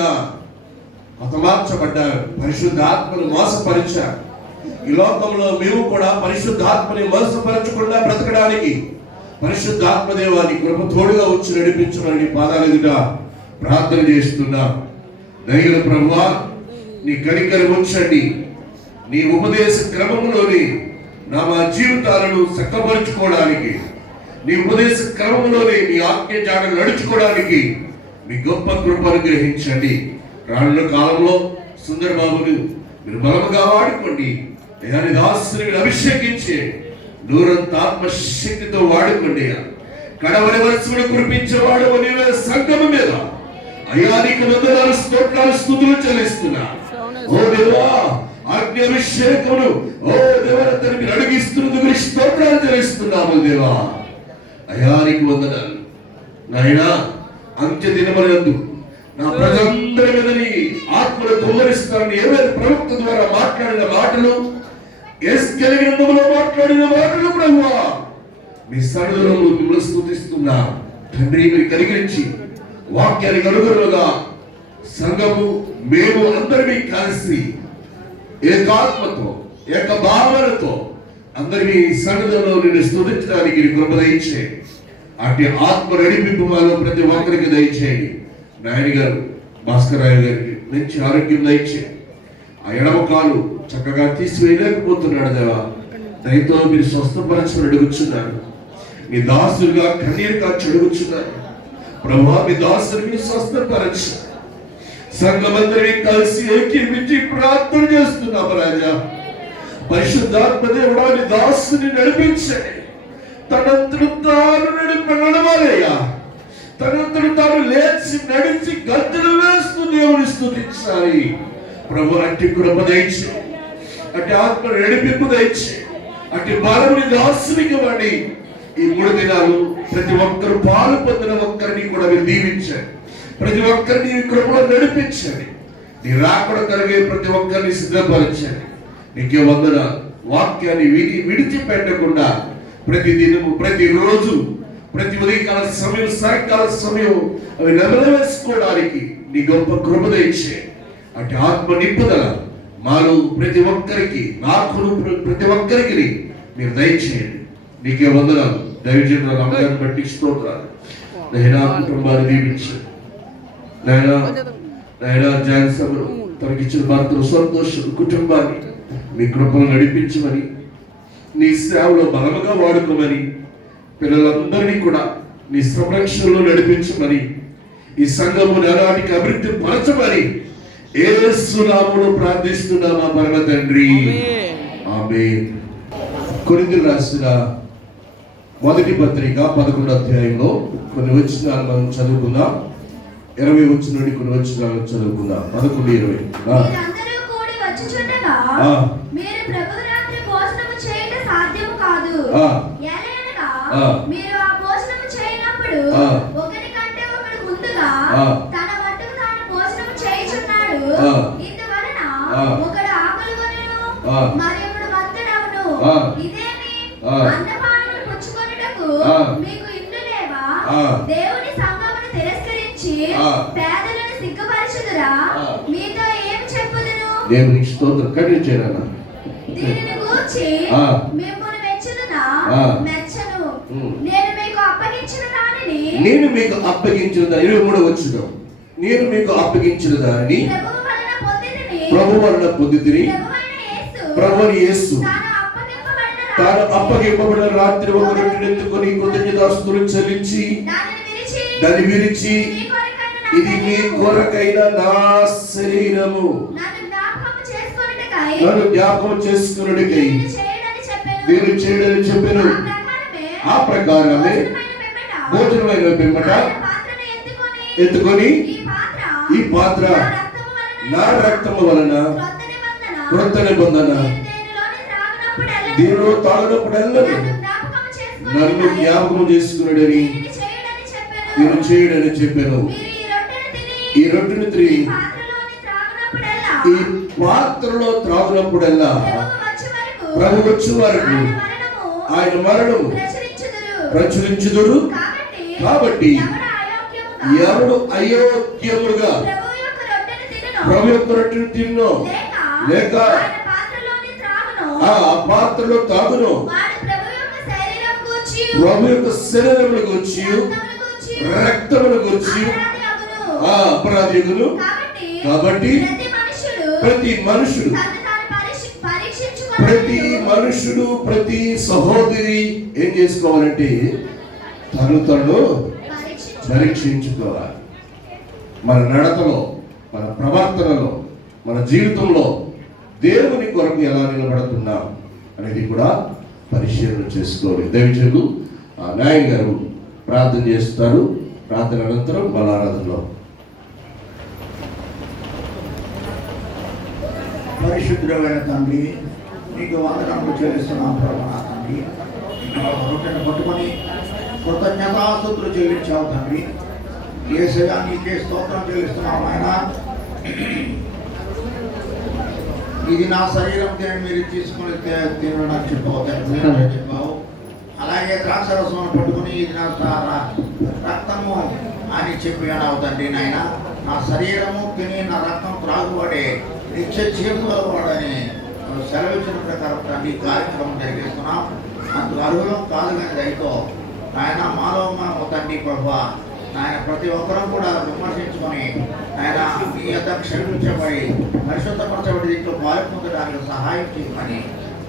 హతమార్చబడ్డారు, పరిశుద్ధాత్మను మోసపరిచారు. ఈ లోకంలో మేము కూడా పరిశుద్ధాత్మని మోసపరచకుండా బ్రతకడానికి పరిశుద్ధాత్మ దేవాన్ని కృప తోడుగా వచ్చి నడిపించమని పాదాల ఎదుట ప్రార్థన చేస్తున్నాం. దయగల ప్రభువా నీ కనికరం ఉంచండి. నీ ఉపదేశ క్రమంలోని మా జీవితాలను చక్కపరుచుకోవడానికి, నీ ఉపదేశ క్రమంలోనే నీ ఆజ్ఞ జాడలు నడుచుకోవడానికి మీ గొప్ప కృప అనుగ్రహించండి. రానున్న కాలంలో సుందరబాబును మీరు బలముగా వాడుకోండి. అయాని దాసుని అభిషేకించి నూరంత ఆత్మశక్తితో వాడుకోండి. కడవరి వర్షములు కురిపించేవాడు నీవే సంగమం మీద అయానికి వందనాలు స్తోత్రాలు స్తుతులు చెల్లిస్తున్నా. ఓ దేవా ఆజ్ఞాభిషేకమును ఓ దేవరతని మీరు అడిగిస్తున్నందుకు స్తోత్రాలు చెల్లిస్తున్నాము దేవా. అయానికి వందనాలు నాయనా. అంత్య దినములందు నా ప్రజలందరి మీద నీ ఆత్మను కుమ్మరిస్తానని ఎవరి ప్రవక్త ద్వారా మాట్లాడిన మాటలు, యేసు గ్రంథంలో మాట్లాడిన మాటలు ప్రభువా మీ సన్నిధిలో మిమ్మల్ని స్తుతిస్తున్నా తండ్రి. మీరు కనికరించి వాక్యానికి అనుగుణంగా సంఘము మేము అందరినీ కలిసి ఏకాత్మతో ఏక భావనతో అందరినీ సన్నిధిలో నిన్ను స్తుతించడానికి కృప దయచేయండి. అటు ఆత్మ నడిపింపు మాలో ప్రతి ఒక్కరికి దయచేయండి. నాయన గారు భాస్కర్ రావు గారికి మంచి ఆరోగ్యం దయచేయండి. ఆ ఎడమ కాలు చక్కగా తీసివేయలేకపోతున్నాడు దేవా, దయతో మీరు స్వస్థపరచమని అడుగుచున్నారు. మీ దాసులుగా కన్నీరు కాచి అడుగుచున్నారు ప్రభువా. మీ దాసుని స్వస్థపరచు. సంఘమందరినీ కలిసి ఏకీవించి ప్రార్థన చేస్తున్నాము రాజా. పరిశుద్ధాత్మ దేవుడా నీ దాసుని నడిపించండి. తనంతడు తాను నడవాలయ్యా. తనంతడు తాను లేచి నడిచి గంతులు వేస్తూ దేవుని స్తుతించాలి ప్రభు. అట్టి కృప దయచే, అట్టి ఆత్మ నడిపింపు దయచే, అట్టి బలముని దాసునికి వాడి ఈ 3 దినాలు ప్రతి ఒక్కరు పాలు పొందిన ఒక్కరిని కూడా మీరు దీవించండి. ప్రతి ఒక్కరిని ఈ కృపలో నడిపించండి. నీ రాకడ కలిగే ప్రతి ఒక్కరిని సిద్ధపరచండి. నీకే వందన. వాక్యాన్ని విడిచిపెట్టకుండా ప్రతి దినము ప్రతిరోజు ప్రతి ఉదయకాల సమయం సాయంకాల సమయం అవి నెమవేసుకోవడానికి నీ గొప్ప కృప దయచే. అటు ఆత్మ నింపుదల మాలో ప్రతి ఒక్కరికి, నాకు ప్రతి ఒక్కరికి మీరు దయచేయండి. నీకే వందనాలు. దైవజనుల అమ్మగారిని బట్టి స్తోత్రాలు. నైనా కుటుంబాన్ని దీవించండి. నైనా జాన్సన్ తనకిచ్చిన భర్తను సంతోషం కుటుంబాన్ని మీ కృపను నడిపించమని, నీ సేవలో బలముగా వాడుకోమని, పిల్లలందరినీ కూడా నీ సంరక్షణలో నడిపించమని, ఈ సంఘము నాటికి అభివృద్ధి పరచమని యేసు నామములో ప్రార్థిస్తున్నామా పరమ తండ్రి. ఆమేన్. కొరింథీయులకు రాసిన మొదటి పత్రిక 11వ అధ్యాయంలో కొన్ని వచనాలు మనం చదువుకుందాం. 20 వచనం నుండి కొన్ని వచనాలు చదువుకుందాం. 11-20. మీరందరూ కూడి వచ్చుచుండగా మీరు ప్రభువు రాత్రి భోజనము చేయుట సాధ్యము కాదు. ఎలయనగా మీరు ఆ భోజనము చేయనప్పుడు ఒకరికంటే ఒకడు ముందుగా తన మట్టుకు తాను భోజనము చేయుచున్నాడు. ఇందువలన ఒకడు ఆకలిగొనును, మరి ఒకడు మంతుడవును. ఇదేమి అన్నపానములు పుచ్చుకొనుటకు మీకు ఇల్లు లేవా? దేవుని సంఘమును తిరస్కరించి పేదలను సిగ్గుపరచుదురా? మీతో ఏమి చెప్పుదును? దేవునికి స్తోత్రం. కట్టించేనా దీనిని గూర్చి మిమ్మును మెచ్చుదునా? మెచ్చను. నేను మీకు అప్పగించిన దానిని 23వ వచనం. నేను మీకు అప్పగించిన దానిని ప్రభువు వలన పొందితిని. ప్రభువైన యేసు తాను అప్పగింపబడిన రాత్రి ఒక రొట్టెను ఎత్తుకొని కృతజ్ఞతాస్తుతులు చెల్లించి దాన్ని విరిచి, ఇది మీ కొరకైన నా శరీరము, నన్ను జ్ఞాపకం చేసుకున్నట్టుకై మీరు చేయడని చెప్పాను. ఆ ప్రకారమే భోజనమైన పిమ్మట ఎత్తుకొని, ఈ పాత్ర నా రక్తము వలన క్రొత్త నిబంధన, దీనిలో తాగినప్పుడల్లా నన్ను జ్ఞాపకం చేసుకున్నాడని నేను చేయడని చెప్పాను. ఈ రొట్టెను తిని ఈ పాత్రలో త్రాగినప్పుడల్లా ప్రభు వచ్చే వరకు ఆయన మరణము ప్రచురించుదురు. కాబట్టి ఎవడు అయోగ్యముగా ప్రభు యొక్క రొట్టెను తిన్నో లేక ఆ పాత్రలో తాగును ప్రభు యొక్క శరీరమును గూర్చి రక్తమును గూర్చి అపరాధికులు. కాబట్టి ప్రతి మనుషుడు ప్రతి సహోదరి ఏం చేసుకోవాలంటే తను పరీక్షించుకోవాలి. మన నడతలో, మన ప్రవర్తనలో, మన జీవితంలో దేవుని కొరకు ఎలా నిలబడుతున్నాం అనేది కూడా పరిశీలన చేసుకోవాలి. దైవజనులు నాయన్ గారు ప్రార్థన చేస్తారు. ప్రార్థన అనంతరం బలారాధనలో పరిశుద్ధమైన తండ్రి, నీకు వందనములు చెల్లిస్తున్నాం ప్రభు. నా తండ్రి, రొట్టెను పట్టుకొని కృతజ్ఞతాస్తుతులు చెల్లించావు తండ్రి. యేసయ్యా నీకే స్తోత్రం చెల్లిస్తున్నాం ఆయన. ఇది నా శరీరం, దీన్ని మీరు తీసుకుని తినడానికి చెప్పావు. అలాగే అలాగే ద్రాక్షరసం పట్టుకుని ఇది నా రక్తము అని చెప్పి అన్నావు తండ్రి నాయన. నా శరీరము తిని నా రక్తం త్రాగువాడే నిత్య జీవుల వాడని సెలవిచ్చిన ప్రకారం తండ్రి కార్యక్రమం జరిగిస్తున్నాం. అందుకు అర్హులం కాదు కానీ దయతో ఆయన మాలో తండ్రి ప్రభా ఆయన ప్రతి ఒక్కరూ కూడా విమర్శించుకొని ఆయన మీ యొక్క క్షమించబడి పరిశుద్ధపరచబడి దీంట్లో పాల్పొందడానికి సహాయం చేయమని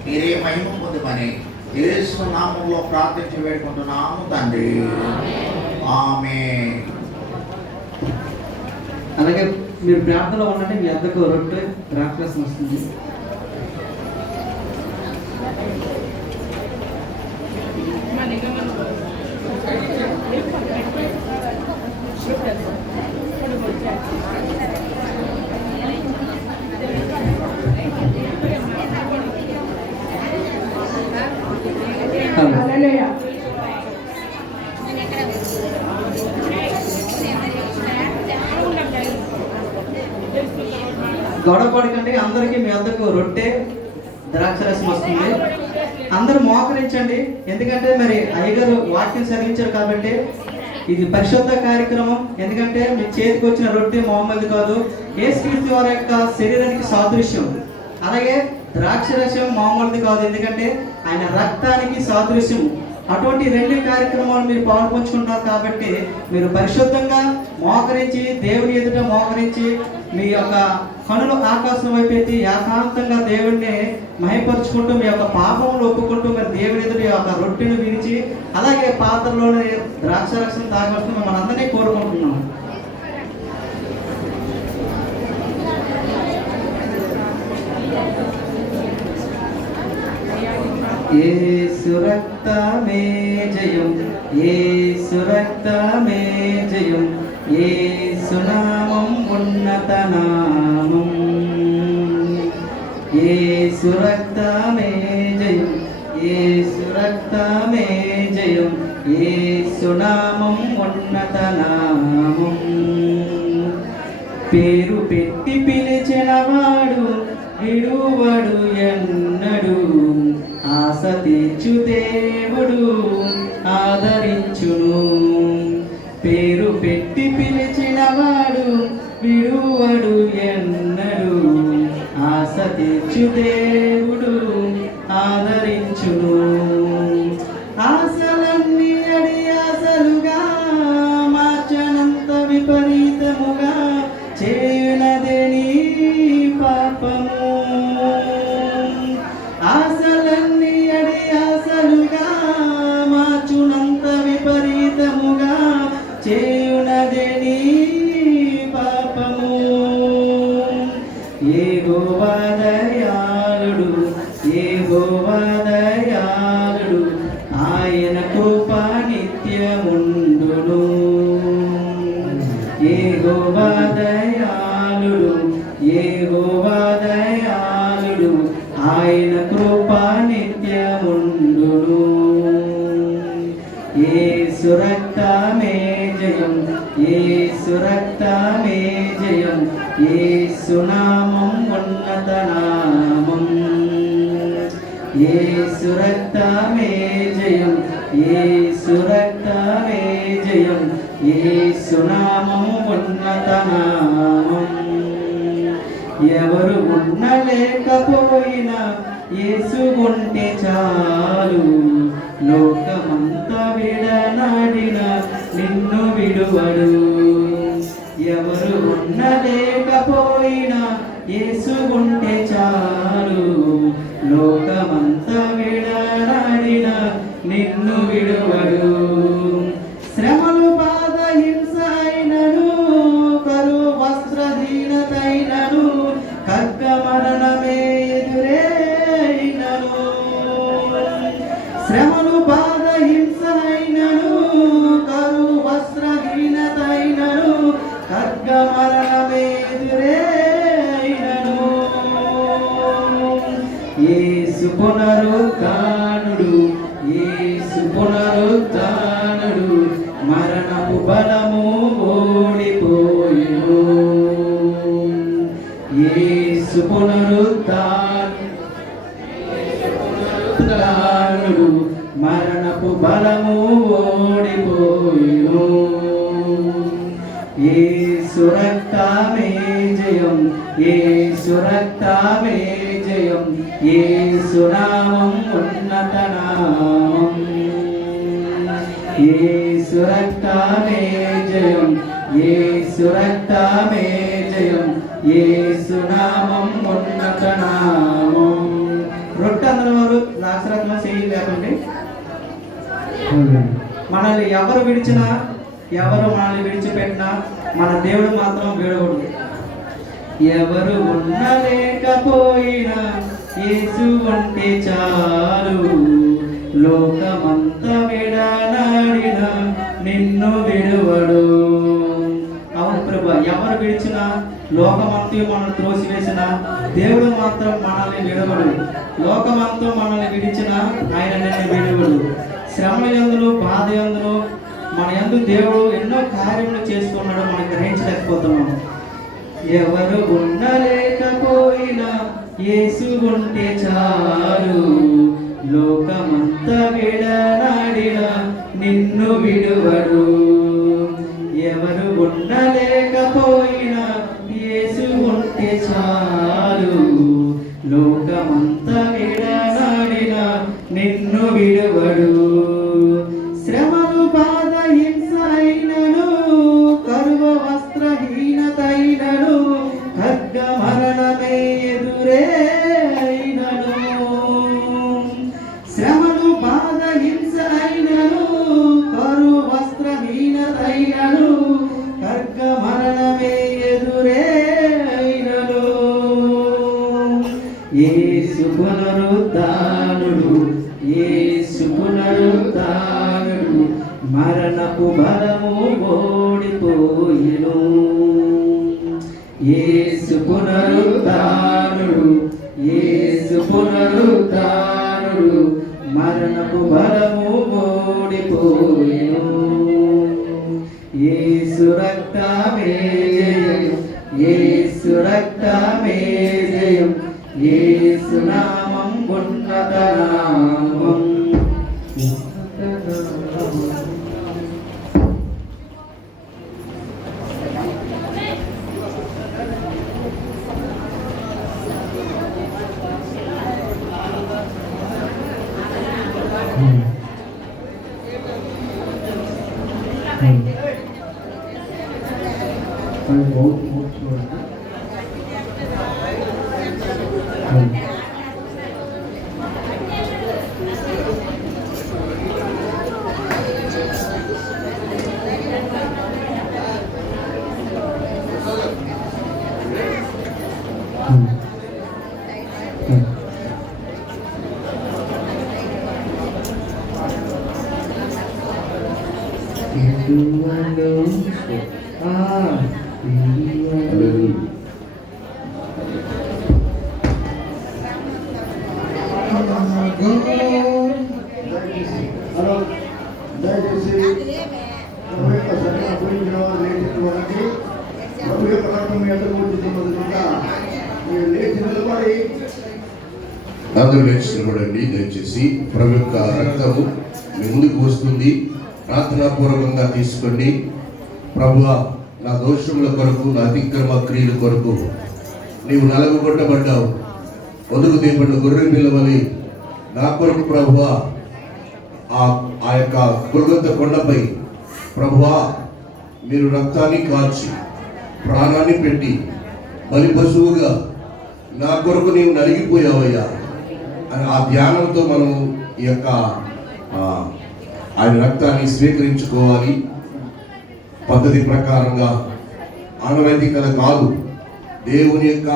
మీరే మహిమ పొందమని యేసు నామంలో ప్రార్థించి వేడుకుంటున్నాము తండ్రి. ఆమేన్. అలాగే మీరు ప్రార్థనలో ఉండండి. మీ అద్దకు రొట్టె ద్రాక్షరసం వస్తుంది. గొడవ పడకండి. అందరికీ మీ వద్దకు రొట్టె ద్రాక్షరసం వస్తుంది. అందరూ మోకరించండి. ఎందుకంటే మరి అయ్యగారు వాక్యం చదివించారు కాబట్టి ఇది పరిశుద్ధ కార్యక్రమం. ఎందుకంటే మీ చేతికి వచ్చిన రొట్టె మామూలు కాదు, యేసుక్రీస్తు వారి యొక్క శరీరానికి సాదృశ్యం. అలాగే ద్రాక్షరసం మామూలుది కాదు, ఎందుకంటే ఆయన రక్తానికి సాదృశ్యం. అటువంటి రెండు కార్యక్రమాలు మీరు పాల్పంచుకుంటారు కాబట్టి మీరు పరిశుద్ధంగా మోకరించి దేవుని ఎదుట మోకరించి మీ యొక్క కనులు ఆకాశం వైపు ఎత్తి ఏకాంతంగా దేవుడిని మహిమపరుచుకుంటూ మీ యొక్క పాపములు ఒప్పుకుంటూ మరి దేవుని ఎదుట యొక్క రొట్టెను విరిచి అలాగే పాత్రలోనే ద్రాక్షరసం తాగవలసిన మిమ్మల్ని అందరినీ కోరుకుంటున్నాం. యేసు రక్తమే జయం, యేసు రక్తమే జయం, యేసు నామం ఉన్నత నామం. యేసు రక్తమే జయం, యేసు రక్తమే జయం, యేసు నామం ఉన్నత నామం. పేరు పెట్టి పిలిచిన వాడు విడువడు ఎన్నడు, ఆశ తీర్చు దేవుడు ఆదరించును. పేరు పెట్టి పిలిచిన వాడు విడువడు ఎన్నడు, ఆశ తీర్చు దేవుడు ఆదరించును. ఆశలన్నీ అడి ఆశలుగా మార్చనంత విపరీతముగా చేయునదే నీ పాపము. ఆశలన్నీ అడి ఆశలుగా మార్చునంత విపరీతముగా చేయునదే నీ పాపము. యెహోవా దయాళుడు, యెహోవా దయాళుడు, ఆయన కృప నిత్యముండును. యెహోవా దయాళుడు, యెహోవా దయాళుడు, ఆయన కృప నిత్యముండును. యేసు రక్తమే జయం, యేసు రక్తమే జయం, యేసు నామం ఉన్నత నామం. యేసు రక్తమే జయం, యేసు రక్తమే జయం, యేసు నామం ఉన్నత నామం. ఎవరు ఉండలేకపోయినా యేసు ఉంటే చాలు, లోకమంతా విడనాడిన నిన్ను విడువడు. ఎవరు ఉండలేకపోయినా యేసు ఉంటే చాలు, లోకమంతా విడనాడిన నిన్ను విడువడు. శ్రమలు బాధ హింస అయినను, కరువు వస్త్రహీనతైనను, ఖడ్గ మరణమే ఎదురైనను. శ్రమలు బాధ హింస అయినను, కరువు వస్త్రహీనతైనను, ఖడ్గ మరణమే ఎదురైనను. యేసు పునరుత్థానుడు, యేసు పునరుత్థానుడు, మరణపు బలము ఓడిపోయెను. యేసు పునరుత్థానుడు, మరణ మరణపు బలము ఓడిపోయిను. యేసు రక్తమే జయం, యేసు రక్తమే జయం, యేసు నామం ఉన్నత నామం. యేసు రక్తమే జయం, యేసు రక్తమే జయం, యేసు నామం ఉన్నత నామం. రొట్టె అందరి వారు నాశరత్న చేయి లేకుంటే మనల్ని ఎవరు విడిచినా, ఎవరు మనల్ని విడిచిపెట్టినా మన దేవుడు మాత్రం విడవడు. ఎవరు ఉండలేకపోయినా యేసు ఉంటే చాలు, లోకమంతా విడనాడిన నిన్ను విడువడు. అవును ప్రభు, ఎవరు విడిచినా, లోకమంతా మనల్ని త్రోసివేసిన దేవుడు మాత్రం మనల్ని విడవడు. లోకమంతా మనల్ని విడిచిన ఆయన నిన్ను విడువడు. శ్రమ యందును, బాధ యందును మన యందు దేవుడు ఎన్నో కార్యములు చేసుకున్నాడు, మనం గ్రహించలేకపోతున్నాం. ఎవరు ఉండలేకపోయినా యేసు ఉంటే చాలు, లోకమంతా విడనాడిన నిన్ను విడువడు. ఎవరు ఉండలేకపోయినా యేసు ఉంటే చాలు, లోకమంతా విడనాడిన నిన్ను విడువడు. శ్రమలు, బాధ, హింస అయినను, కరువు, వస్త్రహీనత అయినను, ఖడ్గ మరణమే ఎదురే అయినను. శ్రమలు, బాధ, హింస అయినను, కరువు, వస్త్రహీనత అయినను, ఖడ్గ మరణమే ఎదురే అయినను. యేసు పునరుద్ధానుడు, యేసు పునరుద్ధానుడు, మరణపు బలము ఓడిపోయెను. యేసు పునరుద్ధానుడు, యేసు పునరుద్ధానుడు, మరణపు బలము ఓడిపోయెను. యేసు రక్తమే జయం, యేసు రక్తమే జయం, యేసు నామం ఉన్నత నామం. అందరూ లేచి నిలబడండి. దయచేసి ప్రభు యొక్క రక్తము మీ ముందుకు వస్తుంది. ప్రార్థనాపూర్వకంగా తీసుకోండి. ప్రభువా, నా దోషముల కొరకు, నా అతిక్రమ క్రియల కొరకు నీవు నలగొట్టబడ్డావు. వదులు దేపడిన గొర్రె పిల్లవలి నా కొరకు ప్రభువా ఆ యొక్క గొల్గొతా కొండపై ప్రభువా మీరు రక్తాన్ని కాల్చి ప్రాణాన్ని పెట్టి బలి పశువుగా నా కొరకు నీవు నలిగిపోయావయ్యా అని ఆ ధ్యానంతో మనం ఈ యొక్క ఆయన రక్తాన్ని స్వీకరించుకోవాలి. పద్ధతి ప్రకారంగా ఆనవాయితీకల కాదు. దేవుని యొక్క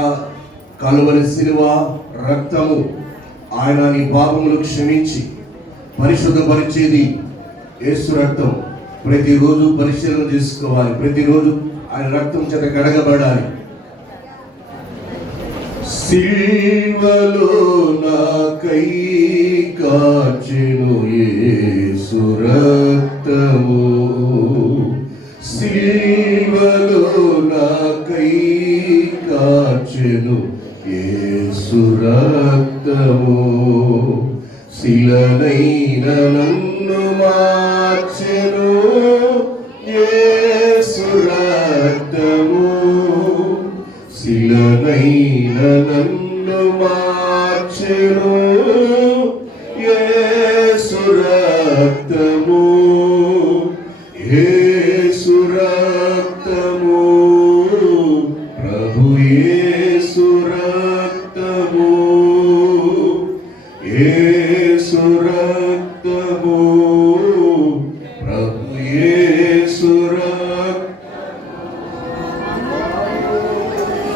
కలువరి శిలువ రక్తము ఆయన నీ పాపములు క్షమించి పరిశుద్ధపరిచేది యేసు రక్తం. ప్రతిరోజు పరిశీలన చేసుకోవాలి. ప్రతిరోజు ఆయన రక్తం చేత కడగబడాలి. సిల్వలో నాకై కాచెను యేసు రక్తము, సిల్వలో నాకై కాచెను యేసు రక్తము, శిలనైన నన్ను మార్చెను యేసు రక్తము, శిలనైన నన్ను మార్చెను యేసు రక్తము, యేసు రక్తము, ప్రభు యేసు రక్తము, యేసు రక్తము, ప్రభు యేసు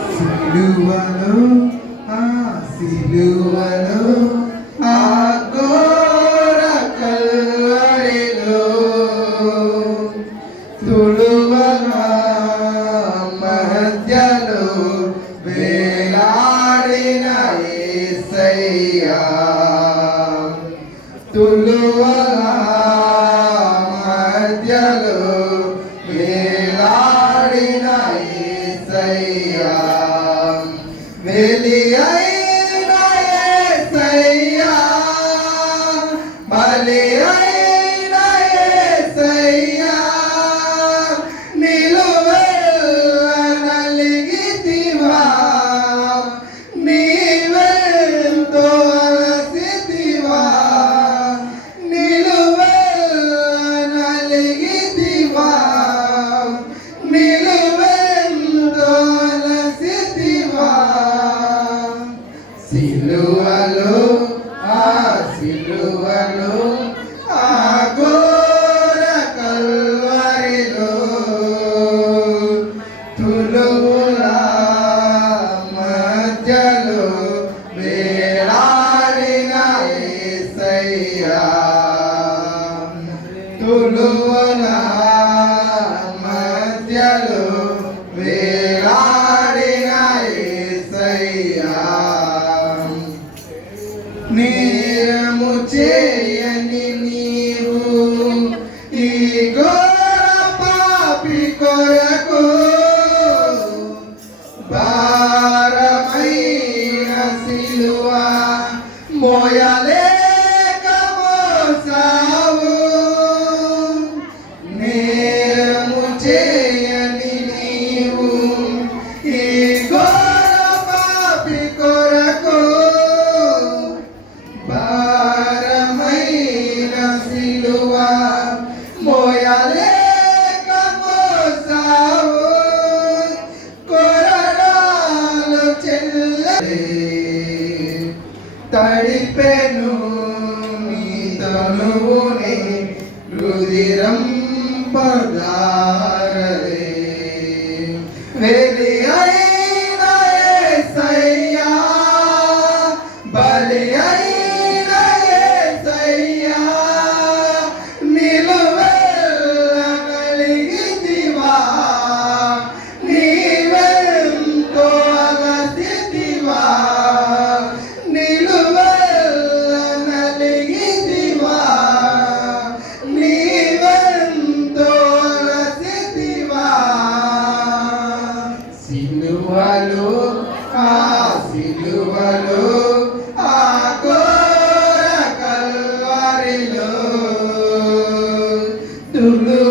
సిలువలో సిలువలో ఆ ఘోర కల్వరిలో తుడువల మధ్యలో వేలాడిన యేసయ్యా, తుడువల మధ్యలో వేలాడిన యేసయ్యా, వెలి అయిన యేసయ్యా, బలి అయిన యేసయ్యా, నిలువెల్ల నలిగితివా, నీవెంతో అలసితివా, నిలువెల్ల నలిగితివా, నిలువెంతో అలసితివా, సిలువలో సిలువలో ఆ ఘోర కల్వరిలో తులువుల మధ్యలో వేలాడిన యేసయ్యా, తులువుల మధ్యలో వేలాడిన యేసయ్యా, నేరము చేయని నీవు ఈ ఘోర పాపి కొరకు భారమైన సిలువ మోయలేక మోసావు, నేరము చేయని నీవు ఈ ఘోర పాపి కొరకు భారమైన సిలువ మోయలేక మోసావు, కొరడాలు చెల్లే తడిపెను నీ తనువుని రుధిరం పదారలే, వెలి అయిన యేసయ్యా, బలి అయిన యేసయ్యా, నిలువెల్ల నలిగితివా, నీవెంతో అలసితివా, నిలువెల్ల నలిగితివా, నీవెంతో అలసితివా, సిలువలో సిలువలో ఆ ఘోర కల్వరిలో తులు